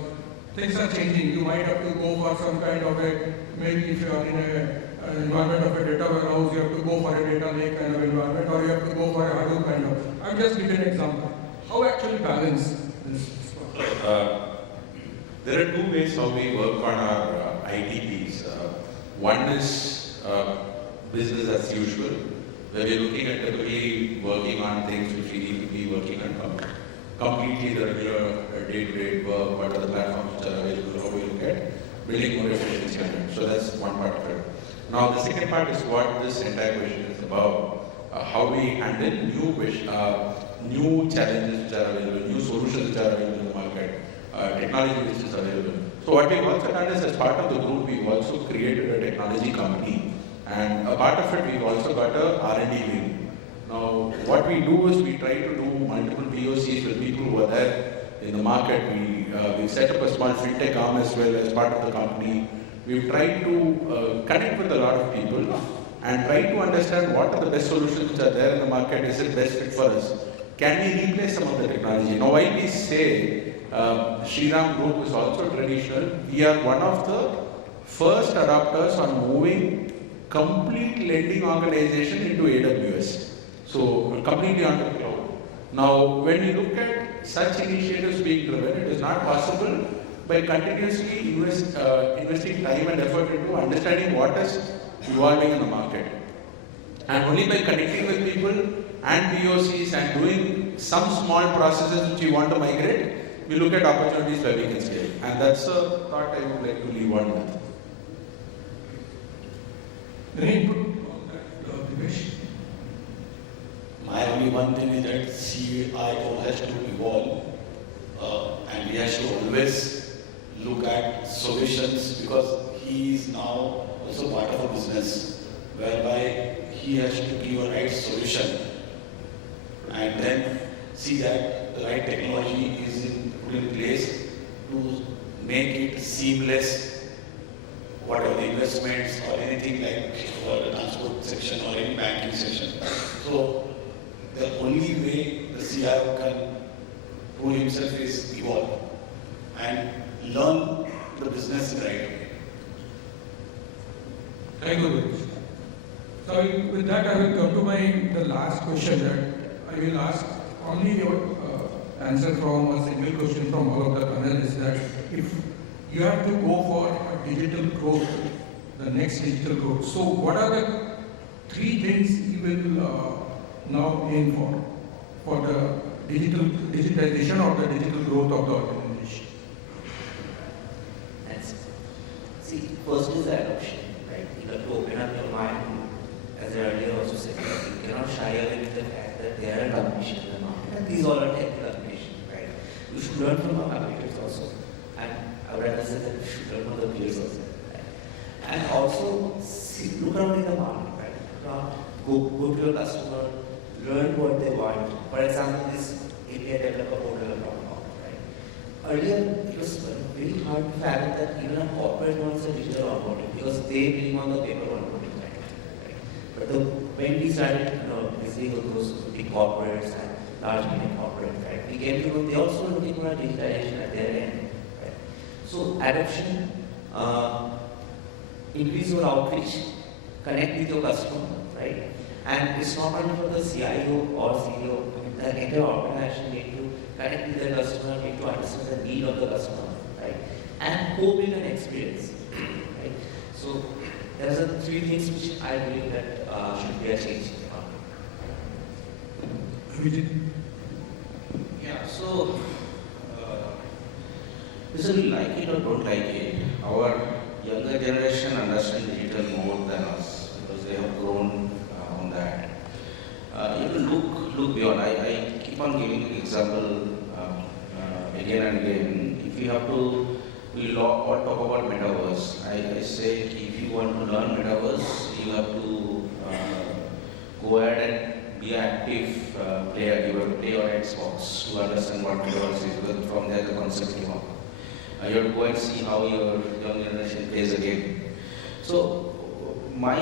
things are changing. You might have to go for some kind of maybe if you are in an environment of a data warehouse, you have to go for a data lake kind of environment, or you have to go for a Hadoop kind of. I'm just giving an example. How actually balance this? There are two ways how we work on our IDPs. One is business as usual, where we're looking at typically working on things which we need to be working on completely the regular day-to-day work, what are the platforms which are available, how we look at building more efficiency on it. So that's one part of it. Now the second part is what this entire question is about, how we handle new challenges which are available, new solutions which are available in the market, technology which is available. So what we've also done is, as part of the group, we've also created a technology company, and a part of it we've also got a R&D wing. Now what we do is we try to do multiple POCs with people who are there in the market. We set up a small fintech arm as well as part of the company. We've tried to connect with a lot of people and try to understand what are the best solutions which are there in the market. Is it best fit for us? Can we replace some of the technology? Now, while we say Shriram Group is also traditional, we are one of the first adopters on moving complete lending organization into AWS. So, completely on the cloud. Now, when we look at such initiatives being driven, it is not possible by continuously investing time and effort into understanding what is evolving in the market. And only by connecting with people and POCs and doing some small processes which we want to migrate, we look at opportunities where we can scale. And that's a thought I would like to leave on with. Any input on that, Dinesh? My only one thing is that CIO has to evolve and he has to always look at solutions because he is now also part of a business whereby he has to give a right solution and then see that the right technology is put in place to make it seamless, whatever the investments or anything like for the transport section or any banking section. So the only way the CIO can prove himself is evolve and learn the business the right way. Thank you, Dinesh. So with that, I will come to the last question that I will ask only your answer from a single question from all of the panelists that if you have to go for a digital growth, the next digital growth, so what are the 3 things you will now aim for the digitization or the digital growth of the organization? See, first is the adoption, right? You have to open up your mind, as I earlier also said, you cannot shy away with the fact that there are competition in the market, and these all are tech competition, right? You should learn from our competitors also, and I would rather say that you should learn from the peers also, right? And also, see, look around in the market, right? Go to your customer, learn what they want. For example, this API developer portal I'm talking about, right? Earlier, it was very hard to fathom that even a corporate wants a digital onboarding because they really want the paper onboarding, right? But when we started, listening to those big corporates and large medium corporates, right, we came to know they also looking for a digitization at their end, right? So adoption, increase your outreach, connect with your customer, right? And it's not only for the CIO or CEO, the entire organization need to connect with the customer, need to understand the need of the customer, right? And co-build an experience, right? So there are 3 things which I believe that should be a change in the market. Yeah, so whether we like it or don't like it, our younger generation understand digital more than us because they have grown on that. You can look beyond. I keep on giving example again and again. If you have to, we all talk about metaverse. I say if you want to learn metaverse, you have to go ahead and be an active player. You have to play on Xbox to understand what metaverse is because from there the concept came up. You have to go and see how your young generation plays a game. So my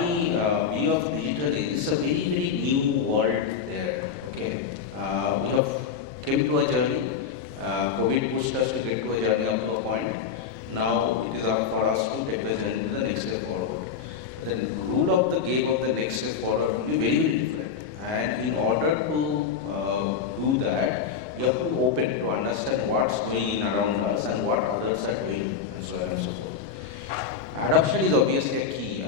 view of digital is a very, very new world there. Okay, we have came to a journey. COVID pushed us to get to a journey up to a point. Now it is up for us to take the journey to the next step forward. The rule of the game of the next step forward will be very, very different. And in order to do that, you have to open to understand what's going in around us and what others are doing, and so on and so forth. Adoption is obviously a key.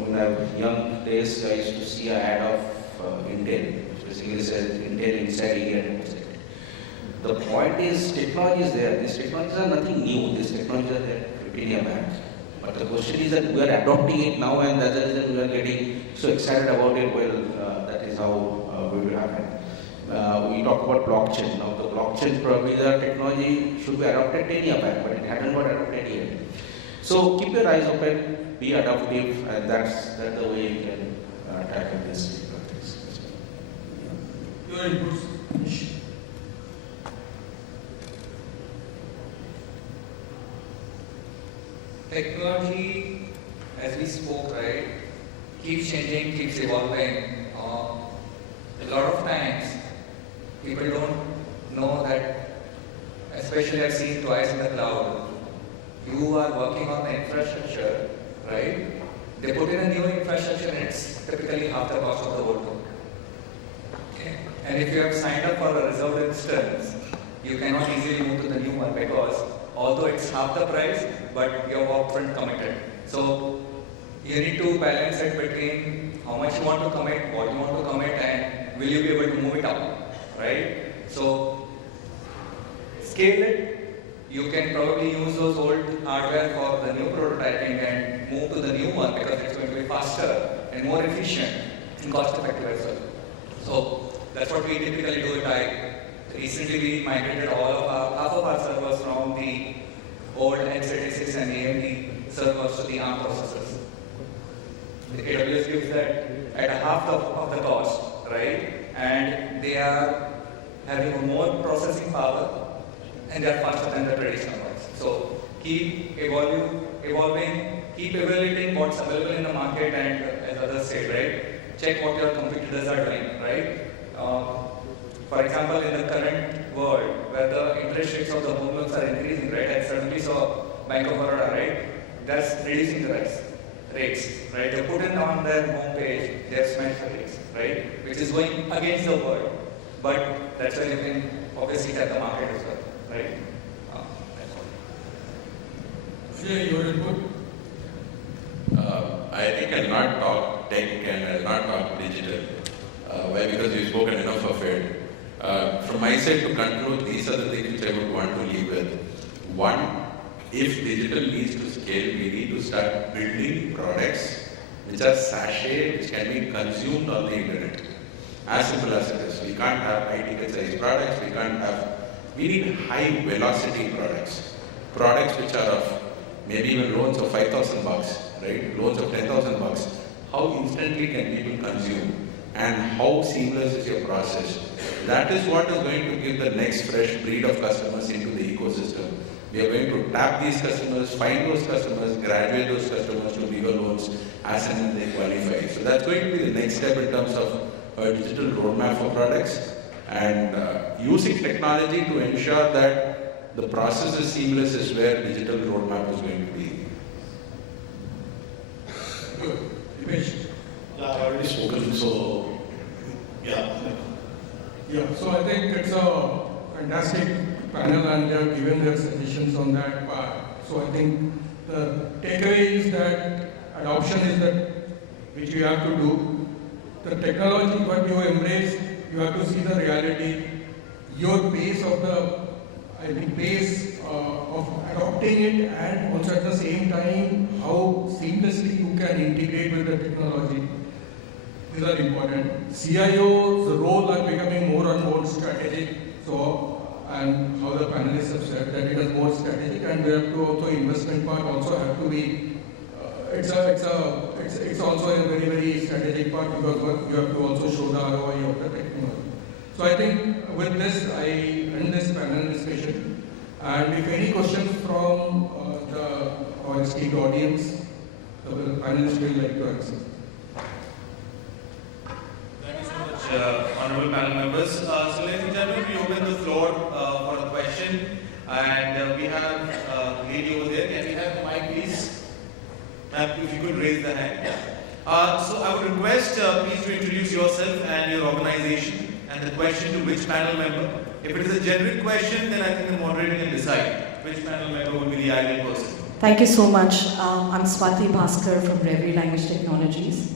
When I was young days, I used to see an ad of Intel, which basically says Intel inside India. The point is, technology is there. These technologies are nothing new. These technologies are there 15 years back. But the question is that we are adopting it now, and that's the reason we are getting so excited about it. Well, that is how we will happen. We talk about blockchain. Now, the blockchain probably the technology should be adopted 10 years back, but it hadn't got adopted yet. So keep your eyes open, be adaptive, and that's the way you can tackle this. Your inputs. Technology, as we spoke, right, keeps changing, keeps evolving. A lot of times, people don't know that, especially I've seen twice in the cloud, you are working on the infrastructure, right? They put in a new infrastructure and it's typically half the cost of the old one. Okay? And if you have signed up for a reserved instance, you cannot easily move to the new one because although it's half the price, but you're upfront committed. So you need to balance it between how much you want to commit, what you want to commit, and will you be able to move it up, right? So scale it. You can probably use those old hardware for the new prototyping and move to the new one because it's going to be faster and more efficient and cost effective as well. So that's what we typically do at IDBI. Recently we migrated half of our servers from the old x86 and AMD servers to the ARM processors. The AWS gives that at half of the cost, right? And they are having more processing power and they are faster than the traditional ones. So keep evolving, keep evaluating what's available in the market, and as others said, right? Check what your competitors are doing, right? For example, in the current world, where the interest rates of the home loans are increasing, right? And suddenly saw Bank of Baroda, right? That's reducing the rates, right? They put it on their homepage, they have smashed the rates, right? Which is going against the world. But that's why you can obviously tap the market as well, right? That's all. Ajay, your input? I think I'll not talk tech and I'll not talk digital. Why? Because you've spoken enough of it. From my side to conclude, these are the things which I would want to leave with. One, if digital needs to scale, we need to start building products which are sachet, which can be consumed on the internet. As simple as it is. We can't have high ticket size products, we need high velocity products. Products which are of maybe even loans of 5,000 bucks, right? Loans of 10,000 bucks. How instantly can people consume? And how seamless is your process? That is what is going to give the next fresh breed of customers into the ecosystem. We are going to tap these customers, find those customers, graduate those customers to bigger loans as and when they qualify. So that's going to be the next step in terms of a digital roadmap for products, and using technology to ensure that the process is seamless is where digital roadmap is going to be. Good. Dipesh? Yeah, I've already spoken, so yeah. Yeah, so I think it's a fantastic panel and they have given their suggestions on that part. So I think the takeaway is that adoption is that which you have to do. The technology what you embrace, you have to see the reality, your pace of adopting it, and also at the same time how seamlessly you can integrate with the technology. These are important. CIO's role are becoming more and more strategic. So, and how the panelists have said that it is more strategic, and we have to also investment part also have to be. It's also a very, very strategic part because you have to also show the ROI of the technology. So I think with this, I end this panel discussion. And if any questions from our esteemed audience, the panelists will like to answer. Thank you so much, honorable panel members. So ladies and gentlemen, we open the floor for a question. And we have a lady over there. Can we have the mic, please? Ma'am, if you could raise the hand. So I would request please to introduce yourself and your organization and the question to which panel member. If it is a generic question, then I think the moderator can decide which panel member would be the ideal person. Thank you so much. I'm Swati Bhaskar from Reverie Language Technologies.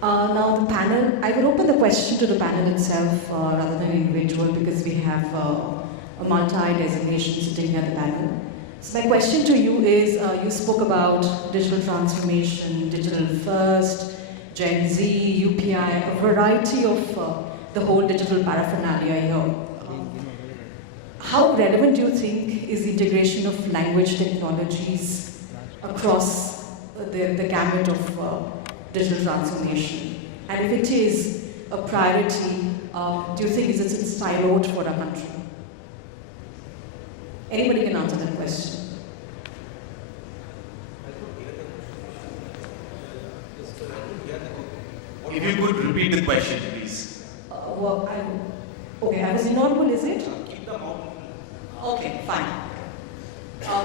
Now the panel, I will open the question to the panel itself rather than individual because we have a multi-designation sitting at the panel. So my question to you is, you spoke about digital transformation, digital first, Gen Z, UPI, a variety of the whole digital paraphernalia here. How relevant do you think is the integration of language technologies across the gamut of digital transformation? And if it is a priority, do you think it's siloed for our country? Anybody can answer that question. If you could repeat the question, please. I was inaudible, is it? Keep them out. Okay, fine.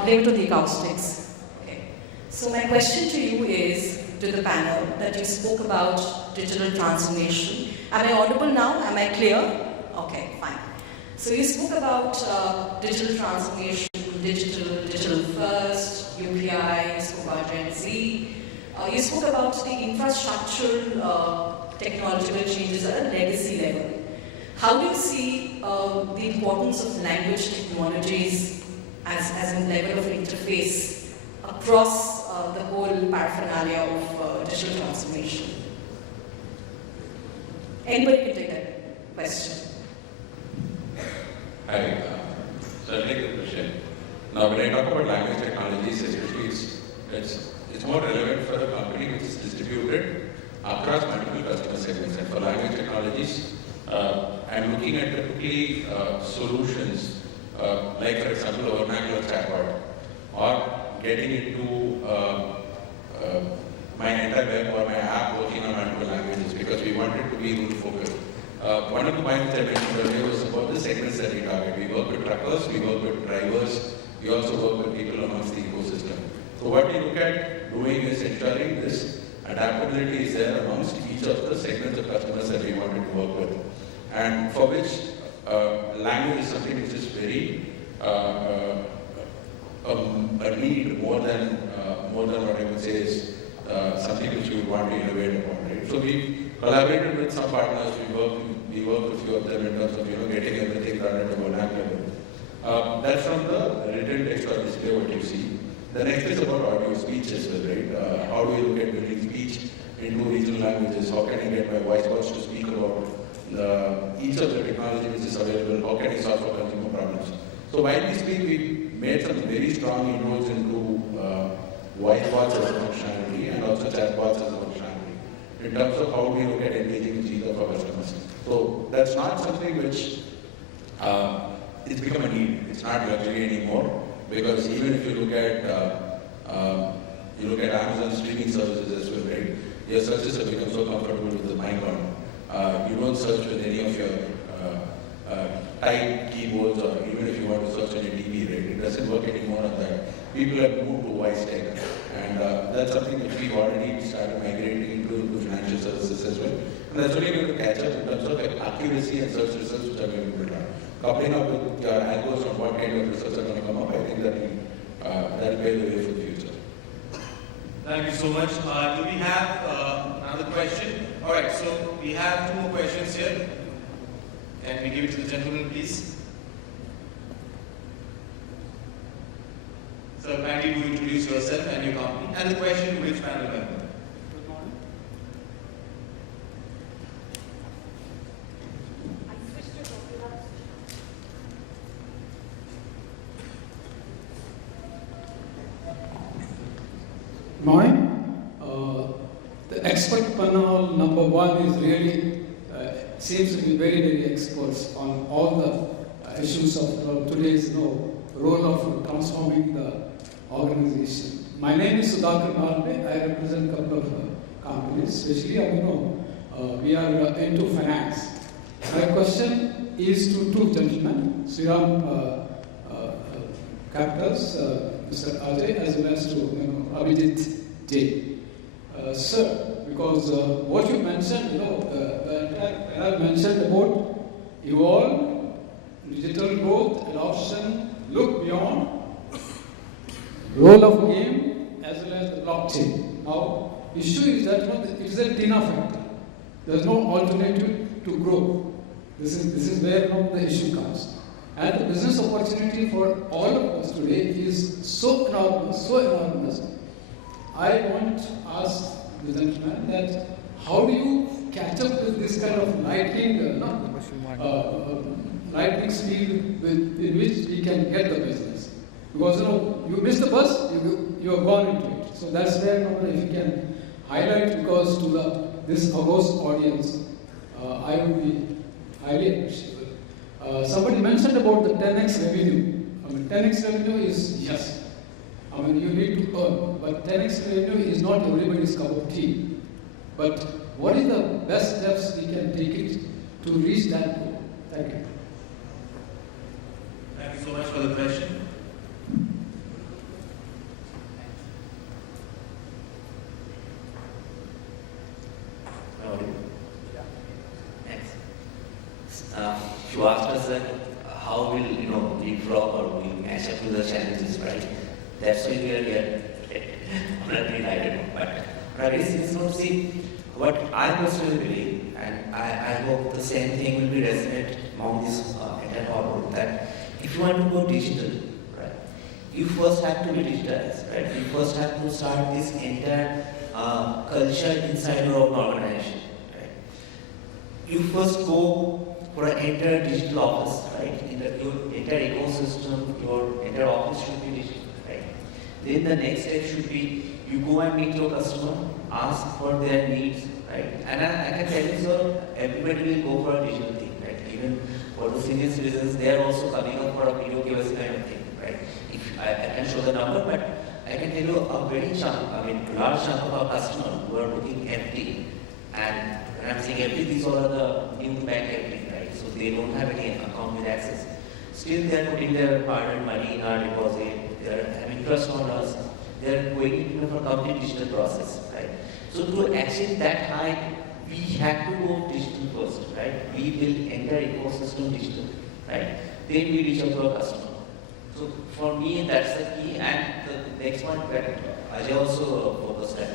Blame it on the acoustics. Okay. So my question to you is, to the panel, that you spoke about digital transformation. Am I audible now? Am I clear? Okay, fine. So you spoke about digital transformation, digital first, UPI, you spoke about Gen Z. You spoke about the infrastructural technological changes at a legacy level. How do you see the importance of language technologies as a level of interface across the whole paraphernalia of digital transformation? Anybody can take that question. Hi, so I'll take the question. Now, when I talk about language technologies, especially it's more relevant for a company which is distributed across multiple customer segments. And for language technologies, I'm looking at typically solutions like, for example, a vernacular chatbot, or getting into my entire web or my app working on multiple languages, because we want it to be rule focused. One of the points I mentioned earlier was about the segments that we target. We work with truckers, we work with drivers, we also work with people amongst the ecosystem. So what we look at doing is ensuring this adaptability is there amongst each of the segments of customers that we wanted to work with, and for which language is something which is very a need more than what I would say is something which we would want to innovate upon. Right? So we collaborated with some partners. We worked with few of them in terms of getting everything done at a vernacular level. That's from the written text or display what you see. The next is about audio speech as well, right? How do we look at building speech into regional languages? How can I get my voice bots to speak about each of the technology which is available? How can I solve for consumer problems? So while we speak, we made some very strong inroads into voice bots as a functionality and also chat bots as a functionality in terms of how we look at engaging with each of our customers. So that's not something which it's become a need. It's not luxury anymore, because even if you look at Amazon streaming services as well, right? Your searches have become so comfortable with the mic on. You don't search with any of your type keyboards, or even if you want to search on your TV, right? It doesn't work anymore on that. People have moved to voice tech, and that's something which we've already started migrating into financial services as well. And that's only going to catch up in terms of accuracy and search results which are going to be done. Coupling up with your angles on what kind of results are going to come up, I think that will pave the way for the future. Thank you so much. Do we have another question? All right, so we have 2 more questions here. Can we give it to the gentleman, please? So kindly do introduce yourself and your company, and the question to which panel member. Good morning. The expert panel number 1 is really seems to be very, very experts on all the issues of today's role of transforming the organization. My name is Utkarsh. I represent a couple of companies, especially we are into finance. My question is to 2 gentlemen, Shriram Capitals, Mr. Ajay, as well as to Abhijit J. Sir, because what you mentioned, I mentioned about evolve, digital growth, adoption, look beyond, role of game as well as the blockchain. Now, issue is that it's a TINA factor. There's no alternative to grow. This is where the issue comes. And the business opportunity for all of us today is so enormous. I want to ask the gentleman that how do you catch up with this kind of lightning speed in which we can get the business? Because you miss the bus, you are gone into it. So that's where if you can highlight, because to this august audience, I would be highly appreciable. Somebody mentioned about the 10x revenue. 10x revenue is yes. You need to earn, but 10x revenue is not everybody's cup of tea. But what is the best steps we can take it to reach that goal? Thank you. Thank you so much for the question. You asked us that how will leapfrog or we match up to the challenges, right? That's where we are here. Honestly, I don't know, but right? It's not to see what I personally believe, and I hope the same thing will be resonant among this entire group, that if you want to go digital, right, you first have to be digitized, right? You first have to start this entire culture inside your own organization, right? You first go for an entire digital office, right? Your entire ecosystem, your entire office should be digital, right? Then the next step should be you go and meet your customer, ask for their needs, right? And I can tell you, sir, everybody will go for a digital thing, right? Even for the senior citizens, they are also coming up for a video KYC kind of thing, right? If I can show the number, but I can tell you a very large chunk of our customers who are looking empty, and when I'm saying empty, these all are the new bank empty, right? So they don't have any account with access. Still, they are putting their hard-earned money in our deposit. They are having trust on us. They are going into a complete digital process, right? So to achieve that high, we have to go digital first, right? We build entire ecosystem digital, right? Then we reach out to our customer. So for me, that's the key. And the next one that Ajay also focused on.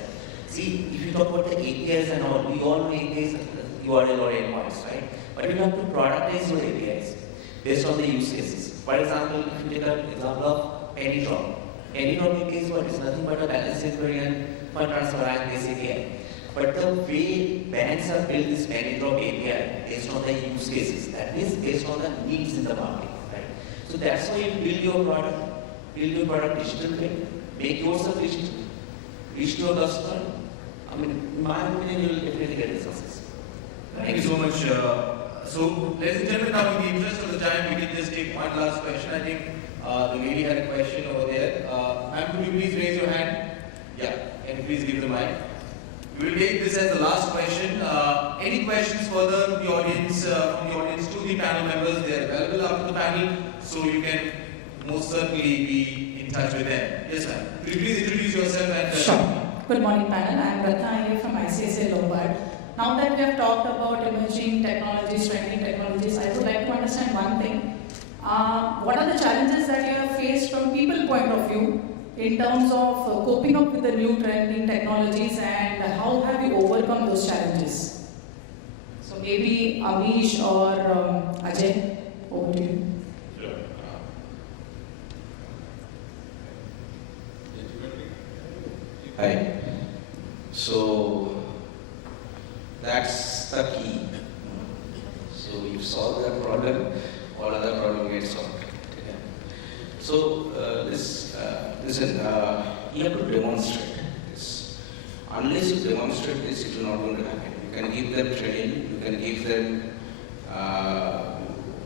See, if you talk about the APIs and all, we all know APIs, URL or endpoints, right? But you have to productize your APIs based on the use cases. For example, if you take an example of AnyDrop. AnyDrop API is what? It's nothing but a balance inquiry and fund transfer and this API. But the way banks have built this AnyDrop API based on the use cases, that means based on the needs in the market, right? So that's why you build your product digital way, make yourself digital, reach to your customer. I mean, in my opinion, you will definitely get the success. Thank you so much. So, ladies and gentlemen, now in the interest of the time, we can just take one last question. I think the lady had a question over there. Ma'am, could you please raise your hand? Yeah, can you please give the mic? We will take this as the last question. Any questions further to the audience, from the audience to the panel members? They are available after the panel, so you can most certainly be in touch with them. Yes, ma'am. Could you please introduce yourself and... Sure. Good morning, panel. I am Ratna here from ICICI Lombard. Now that we have talked about emerging technologies, trending technologies, I would like to understand one thing. What are the challenges that you have faced from people point of view in terms of coping up with the new trending technologies, and how have you overcome those challenges? So maybe Amish or Ajay, over to you. Hi. So that's the key. So you solve that problem, all other problem gets solved. Okay. So listen, you have to demonstrate this. Unless you demonstrate this, it will not going to happen. You can give them training, you can give them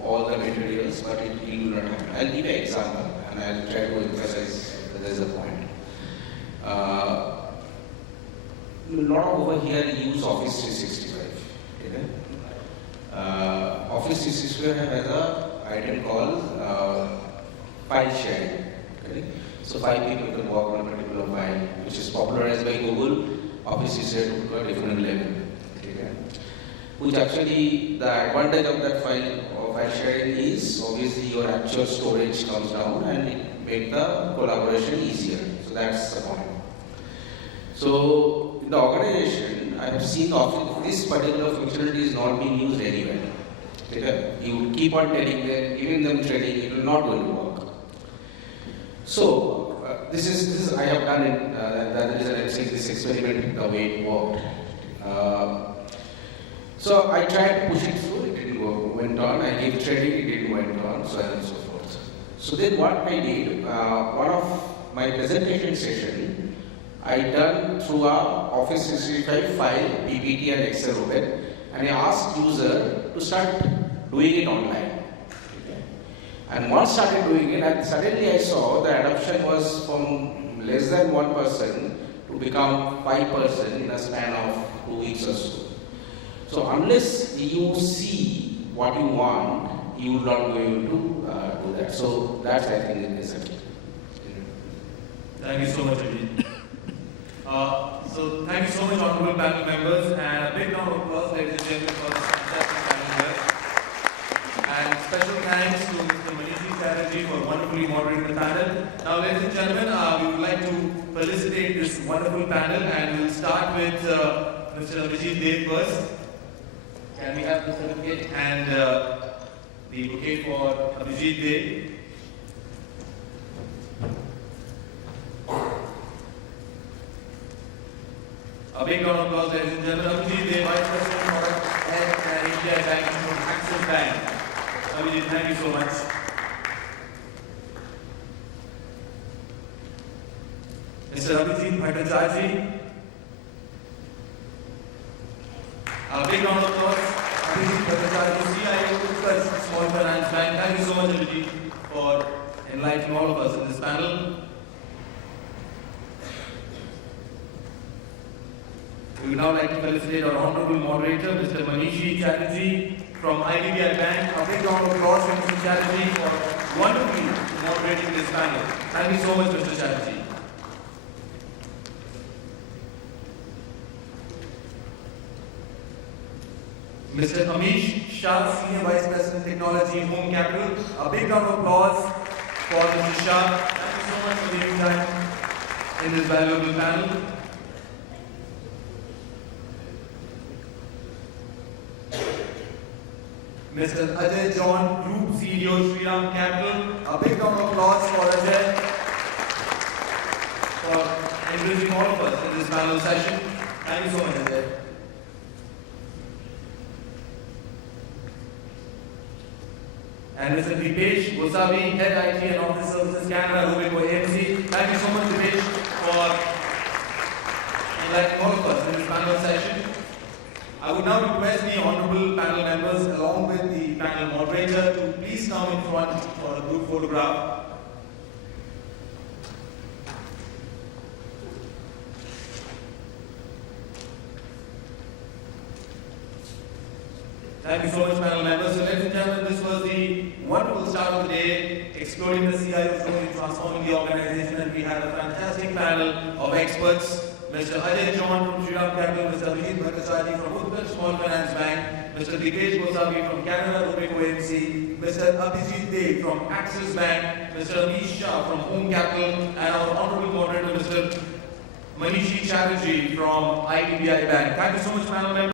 all the materials, but it will not happen. I'll give you an example, and I'll try to emphasize that there is a point. A lot of over here use Office 365. Okay? Office 365 has an item called file sharing. Okay? So 5 people can work on a particular file, which is popularized by Google. Office is set to a different level. Okay? Which actually, the advantage of that file sharing is obviously your actual storage comes down and it makes the collaboration easier. So that's the point. So in the organization, I have seen this particular functionality is not being used anywhere. Okay? You keep on telling them, giving them training, it will not going to work. So this is I have done it. That is I'm saying this experiment the way it worked. So I tried to push it through. It didn't work. Went on. I gave training. It didn't went on. So on and so forth. So then what I did, one of my presentation session, I done through our Office 365 file, PPT and Excel open, and I asked user to start doing it online. Okay. And once started doing it, and suddenly I saw the adoption was from less than 1% to become 5% in a span of 2 weeks or so. So unless you see what you want, you will not be able to do that. So that's I think is it. Thank you so much, Ajay. So thank you so much, honorable panel members, and a big round of applause, ladies and gentlemen, for this fantastic panel here. And special thanks to Mr. Manish Chatterjee for wonderfully moderating the panel. Now, ladies and gentlemen, we would like to felicitate this wonderful panel, and we'll start with Mr. Abhijit Dev first. Can we have the certificate and the bouquet for Abhijit Dev? A big round of applause, ladies and gentlemen. Abhijit Dev, Vice President Product Head at IDBI Bank from Axis Bank. Abhijit, thank you so much. Mr. Abhijit Bhattacharjee. A big round of applause. Abhijit Bhattacharjee, CIO, Utkarsh Small Finance Bank. Thank you so much, Abhijit, for enlightening all of us in this panel. We would now like to felicitate our honorable moderator, Mr. Manishi Chatterjee from IDBI Bank. A big round of applause for Mr. Chatterjee for wonderfully moderating this panel. Thank you so much, Mr. Chatterjee. Mr. Amish Shah, Senior Vice President Technology, HomeCapital. A big round of applause for Mr. Shah. Thank you so much for taking time in this valuable panel. Mr. Ajay John, Group CEO, Shriram Capital. A big round of applause for Ajay for enriching all of us in this panel session. Thank you so much, Ajay. And Mr. Dipesh Gosavi, Head IT and Office Services, Canara, Robeco, AMC. Thank you so much, Dipesh, for enlightening all of us in this panel session. I would now request the honorable panel members along with the panel moderator to please come in front for a group photograph. Thank you so much, panel members. So, ladies and gentlemen, this was the wonderful start of the day, exploring the CIO's role in transforming the organization, and we had a fantastic panel of experts. Mr. Ajay John from Shriram Capital, Mr. Abhijit Bhattacharjee from Utkarsh Small Finance Bank, Mr. Dipesh Gosavi from Canara, Robeco AMC, Mr. Abhijit Dev from Axis Bank, Mr. Amish Shah from HomeCapital, and our honorable moderator, Mr. Manishi Chatterjee from IDBI Bank. Thank you so much, panel members.